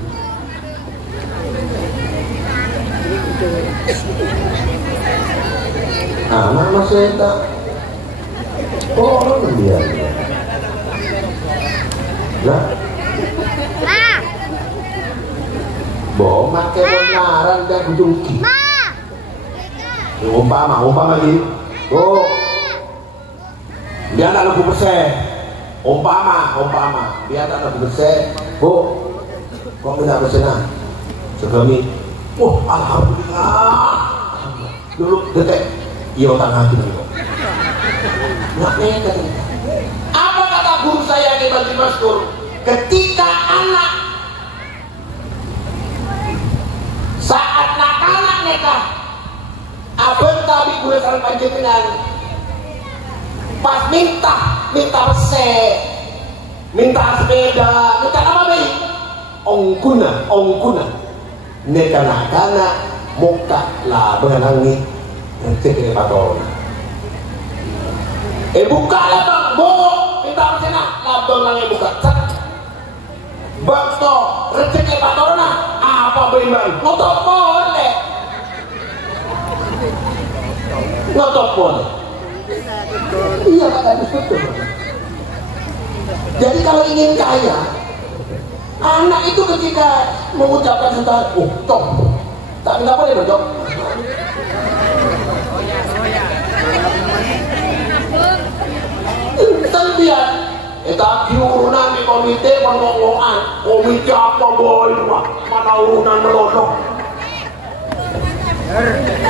anak saya tak orang dia nah bohong pakai benaran dan kuduki umpama lagi dia tak laku persen umpama dia tak laku persen kok tidak persenan segami alhamdulillah dulu detek iya otak hati dulu apa kata guru saya di Bati Maskur ketika anak saat anak nikah abang tapi gula sarang panjenengan pas minta resep minta sepeda minta apa baik ongkuna nekana muka lah bengangi rezeki patona buka lah bang minta apa lah bengangi buka bakto rezeki patona apa beriman ngotot boleh iya kata betul jadi kalau ingin kaya anak itu ketika mengucapkan sesuatu tak nggak boleh dong dia kita diurunan di komite pengongoan komite apa boy mana urunan melodok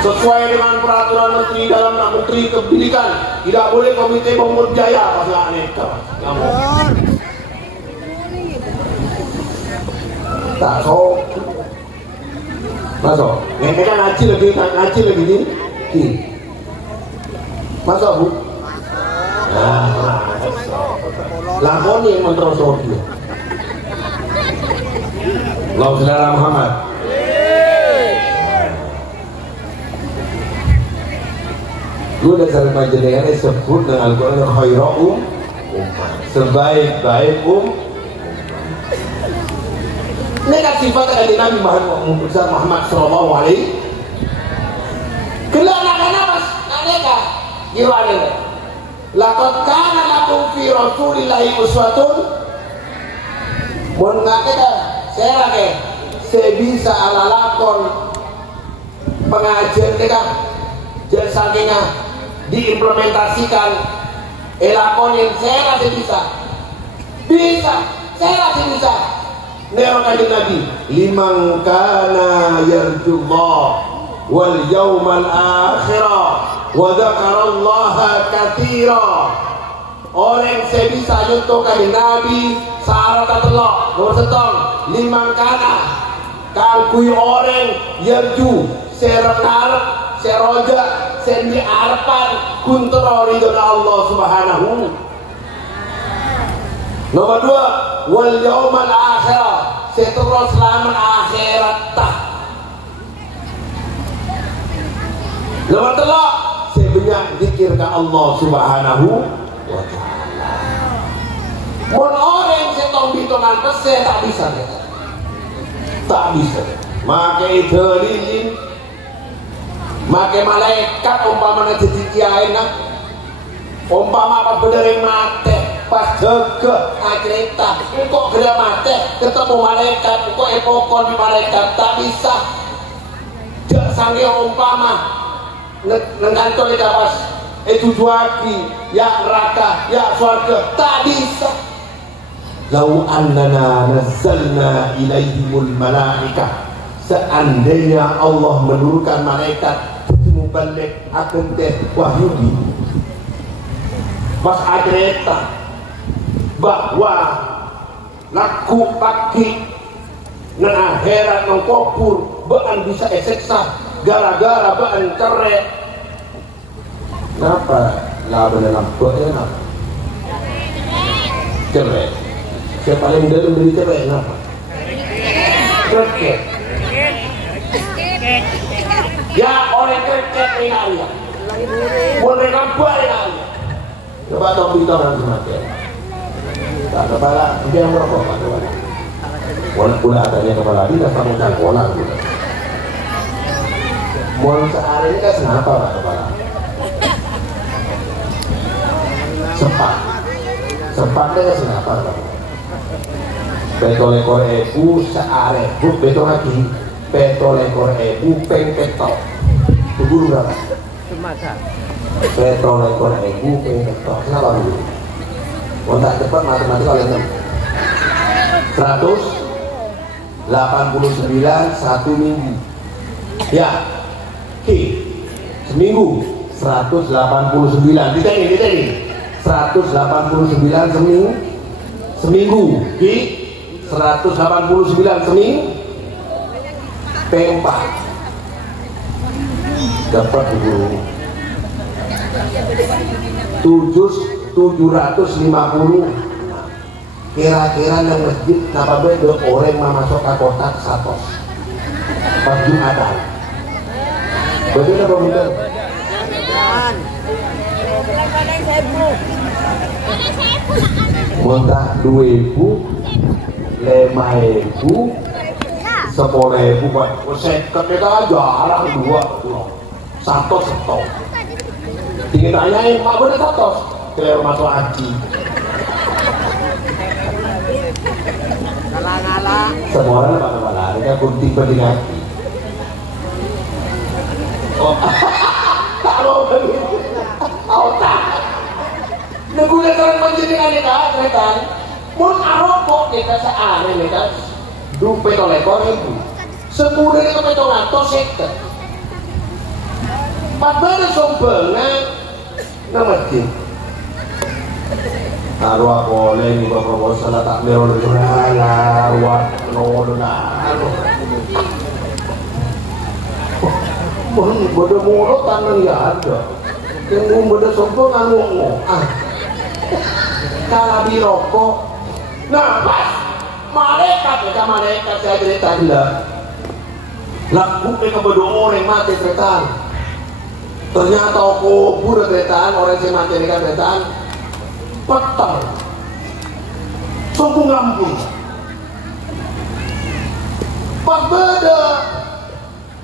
sesuai dengan peraturan menteri dalam menteri pendidikan tidak boleh komite Bongkot Jaya pasal aneka tak sok masuk mereka ngaji lagi ni masuk bu lakoni yang menterosok dia Allah Saudara Muhammad lu dasar panjenengan disebut dengan Al-Quran khairu sebaik-baik ini sifat dari Nabi Muhammad sallallahu alaihi kelana mas aneka gimana laqad kana lakum fi rasulillahi uswatun mun ngaketa saya lagi sebisa ala lakon pengajian mereka jadi saking diimplementasikan elakonin saya masih bisa saya masih bisa nero kanjeng Nabi liman kana yarjullah wal yaumal akhirah wa dzakarallaha katsira. Orang saya bisa nyontoh kanjeng Nabi syarat telok nomor setong liman kana kalkui orang yarju serenarep seroja sendi arpan kuntro ridho Allah subhanahu. Nomor dua wal yaumal akhirah seterus selamat akhirat tah. Nomor tiga sebanyak zikir ke Allah subhanahu wa ta'ala. Mun orang setong bitongan pese tak bisa make delilin make malaikat umpamanya jadi kiai umpama apa bener mate pas jaga akreta kok gerak mate ketemu malaikat kok epokon malaikat tak bisa jak sange umpama nengantol itu pas tujuaki ya neraka ya surga tak bisa. Lau annana nazzalna ilaihimul malaikah, seandainya Allah menurunkan malaikat mubalik akan teh wahyu pas akreta bahwa laku paki nang akhirat nang kopur bean bisa eseksa gara-gara bean cerai. Kenapa lah benar benar cerai? Yang paling dalam dari cerai kenapa? Kreket. Ya orang kreket ini alia. Boleh nampak ini alia. Coba tahu kita orang semacam. Tak kepala dia merokok pada orang. Boleh pula adanya kepala dia sama dengan bola juga. Mohon sehari ini kan kenapa pak kepala? Sempatnya kan kenapa pak? Petolekor ebu seare, betul lagi. Petolekor ebu pengpetok. Tunggu berapa? Petolekor ebu pengpetok. Kenapa dulu? Kontak cepat matematika oleh 189 satu minggu. Ya, seminggu 189. Kita ini 189 seminggu. 189 seminggu P4 dapat guru 750 kira-kira yang masjid napa beda orang masuk ke kotak 100 pas Jumatan betul apa betul? Muntah 2.000 5.000 10.000 Pak. Seket kita jarang dua satu. Tinggal tanyain Pak bener satu ke rumah tua haji. Ngalah-ngalah. Semua orang apa lari kan kunting penting hati. Oh, tak mau begitu. Otak. Nungguin orang panjenengan ini kan, kan? Mun arokok kita seane kita dupe tolekor itu semudah itu kita ngatos seket padahal sombengan nang masjid arwah boleh nih bapak bos salah tak merol itu arwah nodona mun bodoh mulu tangan ya ada yang bodoh sombengan ngomong kalabi rokok. Nah pas malaikat saya cerita gila laku mereka berdua orang mati ceretaan ternyata aku budak ceretaan orang yang mati ini kan ceretaan petal sungguh ngampun pas beda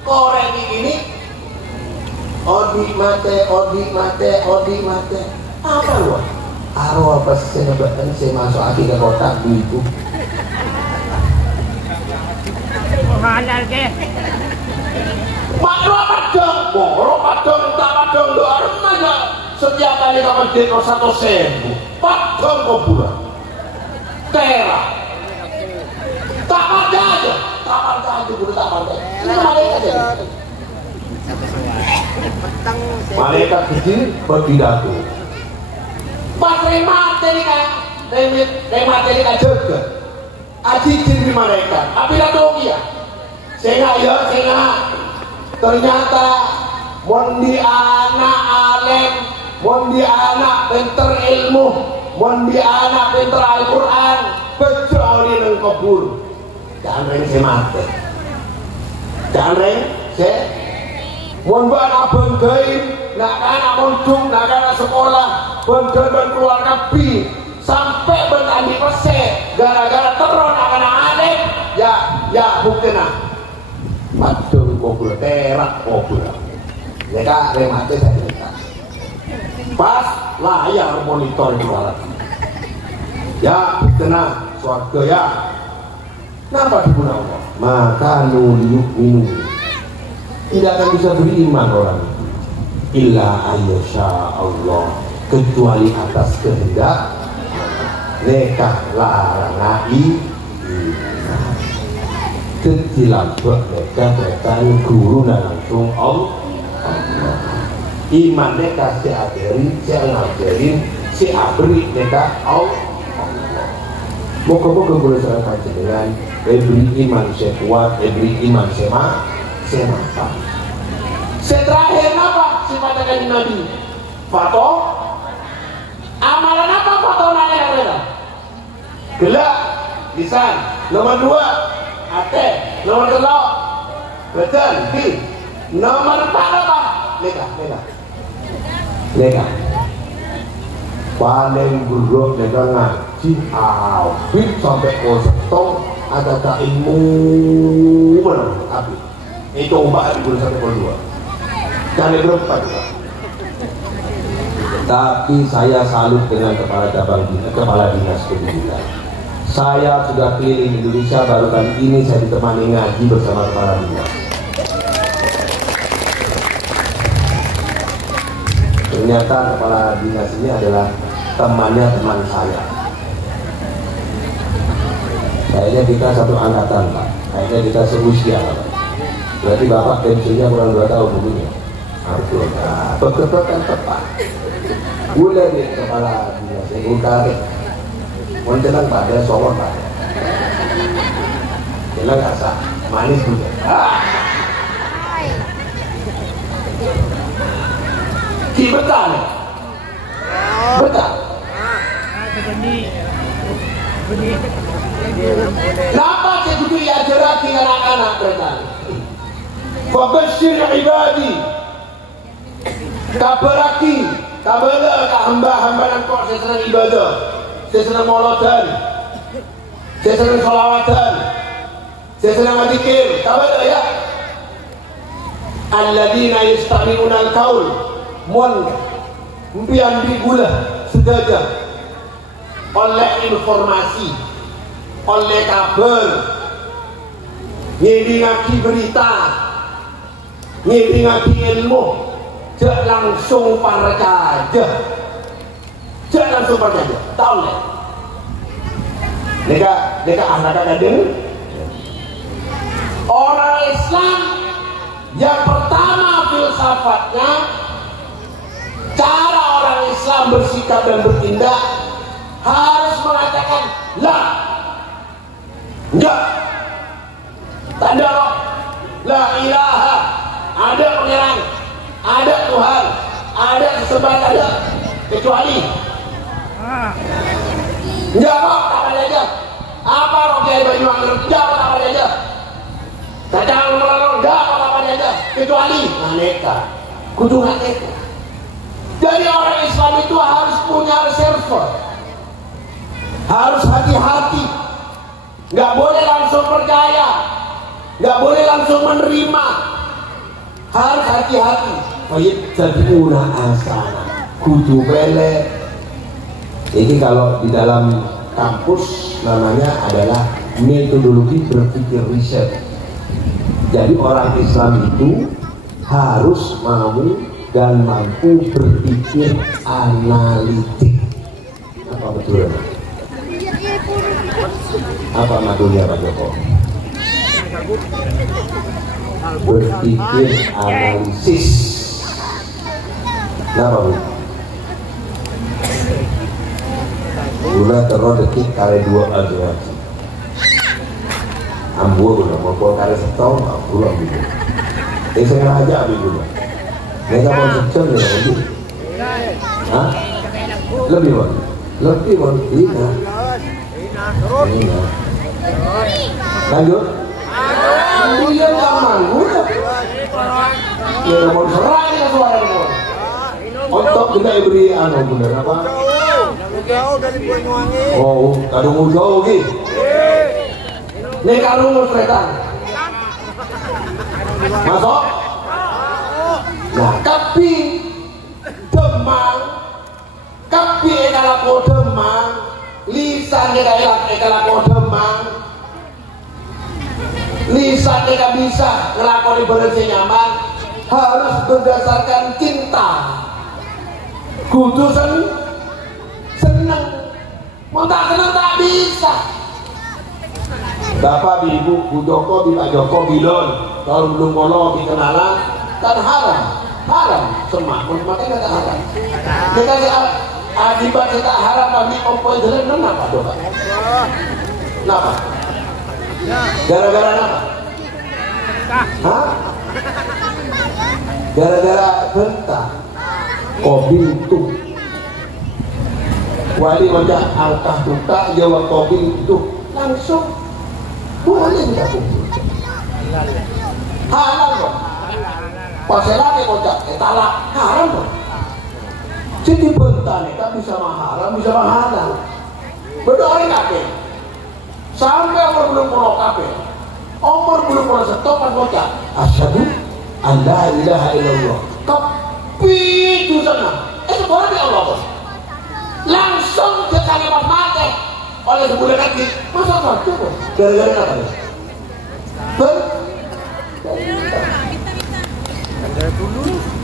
orang ini odi mate apa lu? Arwah pas saya ngebatan saya masuk lagi ke kotak itu halal ke Pak Padang, borok Padang, tak Padang, lu harus aja setiap kali kamu dino 100.000 padang kuburan tera tak aja guru tak pandai ini malaikat ya malaikat kecil berpidato pas remateri kan juga aji jadi malaikat pidato dia sehingga ternyata mondi anak alim mondi anak pinter ilmu mondi anak pinter Al-Quran kecuali nang kubur jangan reng semate jangan reng se mon anak bengkein nak anak mondung nak anak sekolah bengkein dan keluarga pi sampai bertani persen gara-gara terus anak alim ya buktinya padung kubur terak kubur mereka remate saya cerita pas layar monitor keluar ya tenang suarga ya kenapa digunakan Allah maka nuliyuk minum tidak akan bisa beriman orang illa ayyasha Allah kecuali atas kehendak nekah larangai ketilabak mereka guru langsung Allah iman mereka si ajarin si ngajarin si abri mereka Allah moga-moga boleh saya kaji dengan beri iman saya kuat beri iman saya mantap terakhir apa sifatnya kanjeng Nabi foto amalan apa foto nanya mereka gelak lisan nomor 2 ate nomor 3 betul nomor 4 apa lega paling buruk lega ngaji awit sampai kosetong ada tak ilmu benar tapi itu obat guru 1/2 dan berapa juga tapi saya salut dengan kepala dinas pendidikan saya sudah keliling Indonesia baru kali ini saya ditemani ngaji bersama kepala dinas ternyata kepala dinas ini adalah temannya teman saya kayaknya kita satu angkatan Pak kayaknya kita seusia Pak berarti Bapak pensiunnya kurang 2 tahun begini betul kan tepat boleh deh kepala dinas yang utarik menjelang pada songor Pak jelang rasa manis juga betul kenapa saya juga diajarkan anak-anak mereka fabashir ibadi kabaraki kabala ka hamba-hamba yang kok saya senang ibadah saya senang maulatan saya senang sholawatan saya senang zikir kabala ya alladzina yastami'una al-qaul mon mpian digula sedaja oleh informasi oleh kabar ngidingaki berita ngidingaki ilmu jak langsung percaya jak langsung percaya tahu nggak mereka anak-anak dengar orang Islam yang pertama filsafatnya cara orang Islam bersikap dan bertindak harus mengatakan la enggak tanda la ilaha ada pangeran ada Tuhan ada sesembahan ada kecuali enggak kok apa aja apa roh kiai Banyuwangi enggak apa aja kadang enggak apa aja kecuali aneka kudu aneka. Jadi orang Islam itu harus punya reserve, harus hati-hati, nggak boleh langsung percaya, nggak boleh langsung menerima, harus hati-hati. Jadi una asana, kudu bele. Ini kalau di dalam kampus namanya adalah metodologi berpikir riset. Jadi orang Islam itu harus mau dan mampu berpikir analitik. Apa betul? Apa madunya Pak Joko? Berpikir analisis. Kenapa Bu? Gula terus detik kali 2 aja. Ambu udah mau kali setahun, ambu ambil. Saya aja ambil dulu. Mereka mau secel ya lagi. Hah? Lebih Bang? Lebih Bang? Ina. Lanjut. Iya zaman udah. Ya mau serang ya suara ini. Untuk kita beri anu bener apa? Jauh dari Banyuwangi. Oh, kadung jauh gitu. Nih karung musretan. Masuk. Nah, kapi Demang, kapi ekalako Demang, lisan ekalako Demang, lisan eka bisa ngelakoni bersih nyaman harus berdasarkan cinta. Kudu seneng, mau tak seneng tak bisa. Bapak, Ibu, Bu Joko, Pak Joko, Bilon, kalau belum ngolong dikenalan, kan haram, semak, makanya kata haram. Kita akibat kita haram, kami kompoi jalan, kenapa coba? Kenapa? Gara-gara apa? Hah? Gara-gara bentang, kopi itu. Wali wajah angkah buka, jawab kopi itu langsung. Boleh tidak kumpul? Halal dong. Paselake kocak, talak haram dong. Jadi bentar kita bisa maharam, bisa mahalal. Berdoa kape. Sampai umur belum pulau kape. Umur belum pulau setopan kocak. Asyhadu an la ilaha illallah. Tapi itu sana. Itu boleh di Allah bos. Langsung ke kalimat mati. Oleh sebulan lagi, masa saja kok? Gara-gara apa ya?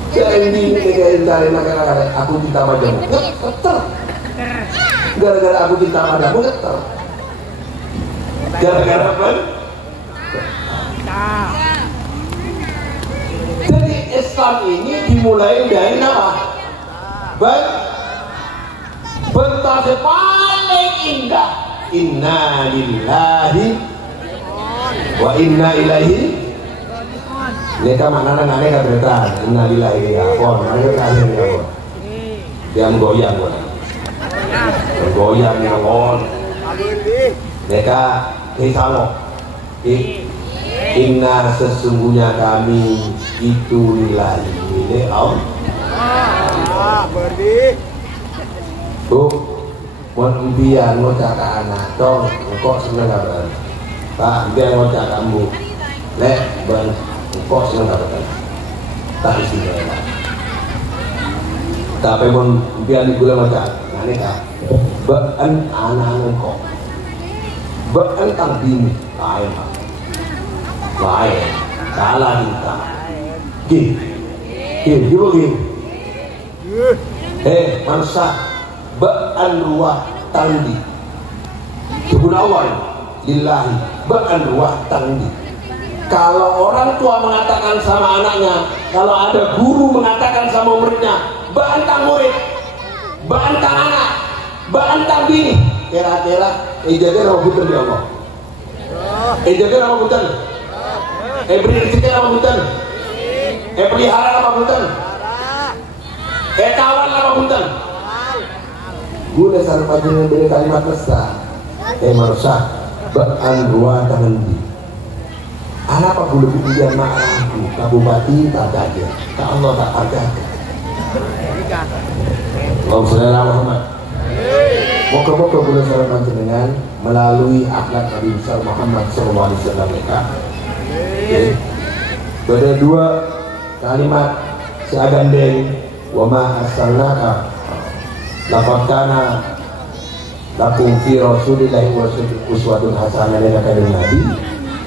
Janji negain dari negara aku cinta padamu. Geter. Gara-gara aku cinta padamu geter. Gara-gara apa? Jadi Islam ini dimulai dari apa? Bentar paling indah. Inna lillahi wa inna ilaihi. Neka maknanya nane kabetan. Inna lillahi ya pon. Nane kasih ya pon. Yang goyang pon. Goyang ya pon. Neka kisalo. Inna sesungguhnya kami itu lillahi milik Allah. Bu, buat impian ngocak ke anak, dong, kok seneng apa? Pak, impian ngocak kamu, lek, bang, kok seneng apa? Tak istimewa. Tapi pun impian ibu ngocak, nanti kak, bekan anak kok, bekan tang bini, lain, salah kita, gini, mansa. Ba'an ruah tandi Ibn awal lillahi ba'an ruah tandi. Kalau orang tua mengatakan sama anaknya, kalau ada guru mengatakan sama muridnya, ba'antang murid, ba'antang anak, ba'antang bini, kira-kira jaga nama bukan di Allah, jaga nama bukan, beri rezeki nama bukan, pelihara nama bukan, kawan nama bukan. Guna sarang panjangnya beri kalimat besar marusak ba'an ruah tandi. Anak apa boleh pujian ma'aku kabupati tak ada, tak Allah tak ada. Allahumma sholli ala Muhammad. Moga-moga boleh sarang panjenengan melalui akhlak Nabi besar Muhammad sallallahu alaihi wasallam mereka. Ada dua kalimat seagandeng wa ma arsalnaka laqad kana lakum fi rasulillahi uswatun hasanah laka Nabi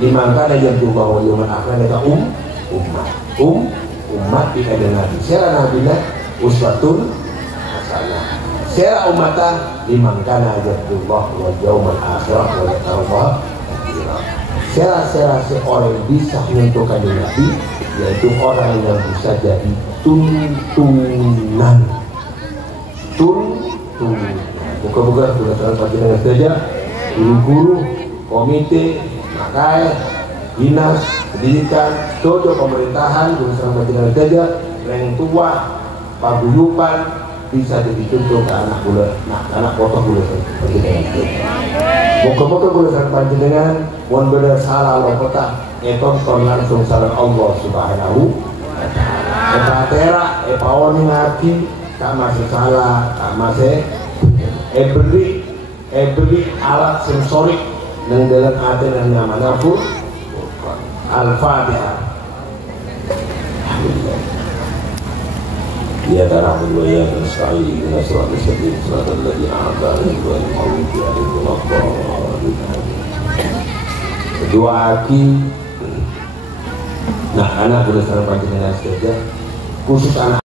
liman kana yarjullaha wal yawmal akhir laka umat di kanjeng Nabi. Sera Nabi lah uswatun hasanah. Sera umatan liman kana yarjullah wal yaumal akhir wa yaqrabah. Sera seorang yang bisa menyentuh kanjeng Nabi, yaitu orang yang bisa jadi tuntunan. Bukan berdasarkan panjenengan saja, guru-guru, komite, makai, dinas, pendidikan, dodo pemerintahan, berdasarkan panjenengan saja, yang tua, paguyuban, bisa jadi contoh ke anak gula, anak foto gula panjenengan. Moga-moga berdasarkan panjenengan, mohon benar salah lo kota, tonton langsung salah Allah Subhanahu wa Ta'ala. Tera, pawon ngaji, tak masih salah, tak masih beri alat sensorik yang dalam hati dan nyaman aku Al-Fatihah. Ya ta'ala wa ya nasta'in wa siratal mustaqim siratal ladzina an'amta 'alaihim ghairil maghdubi 'alaihim waladdallin. Kedua aki, nah anak berdasarkan panjenengan saja, khusus anak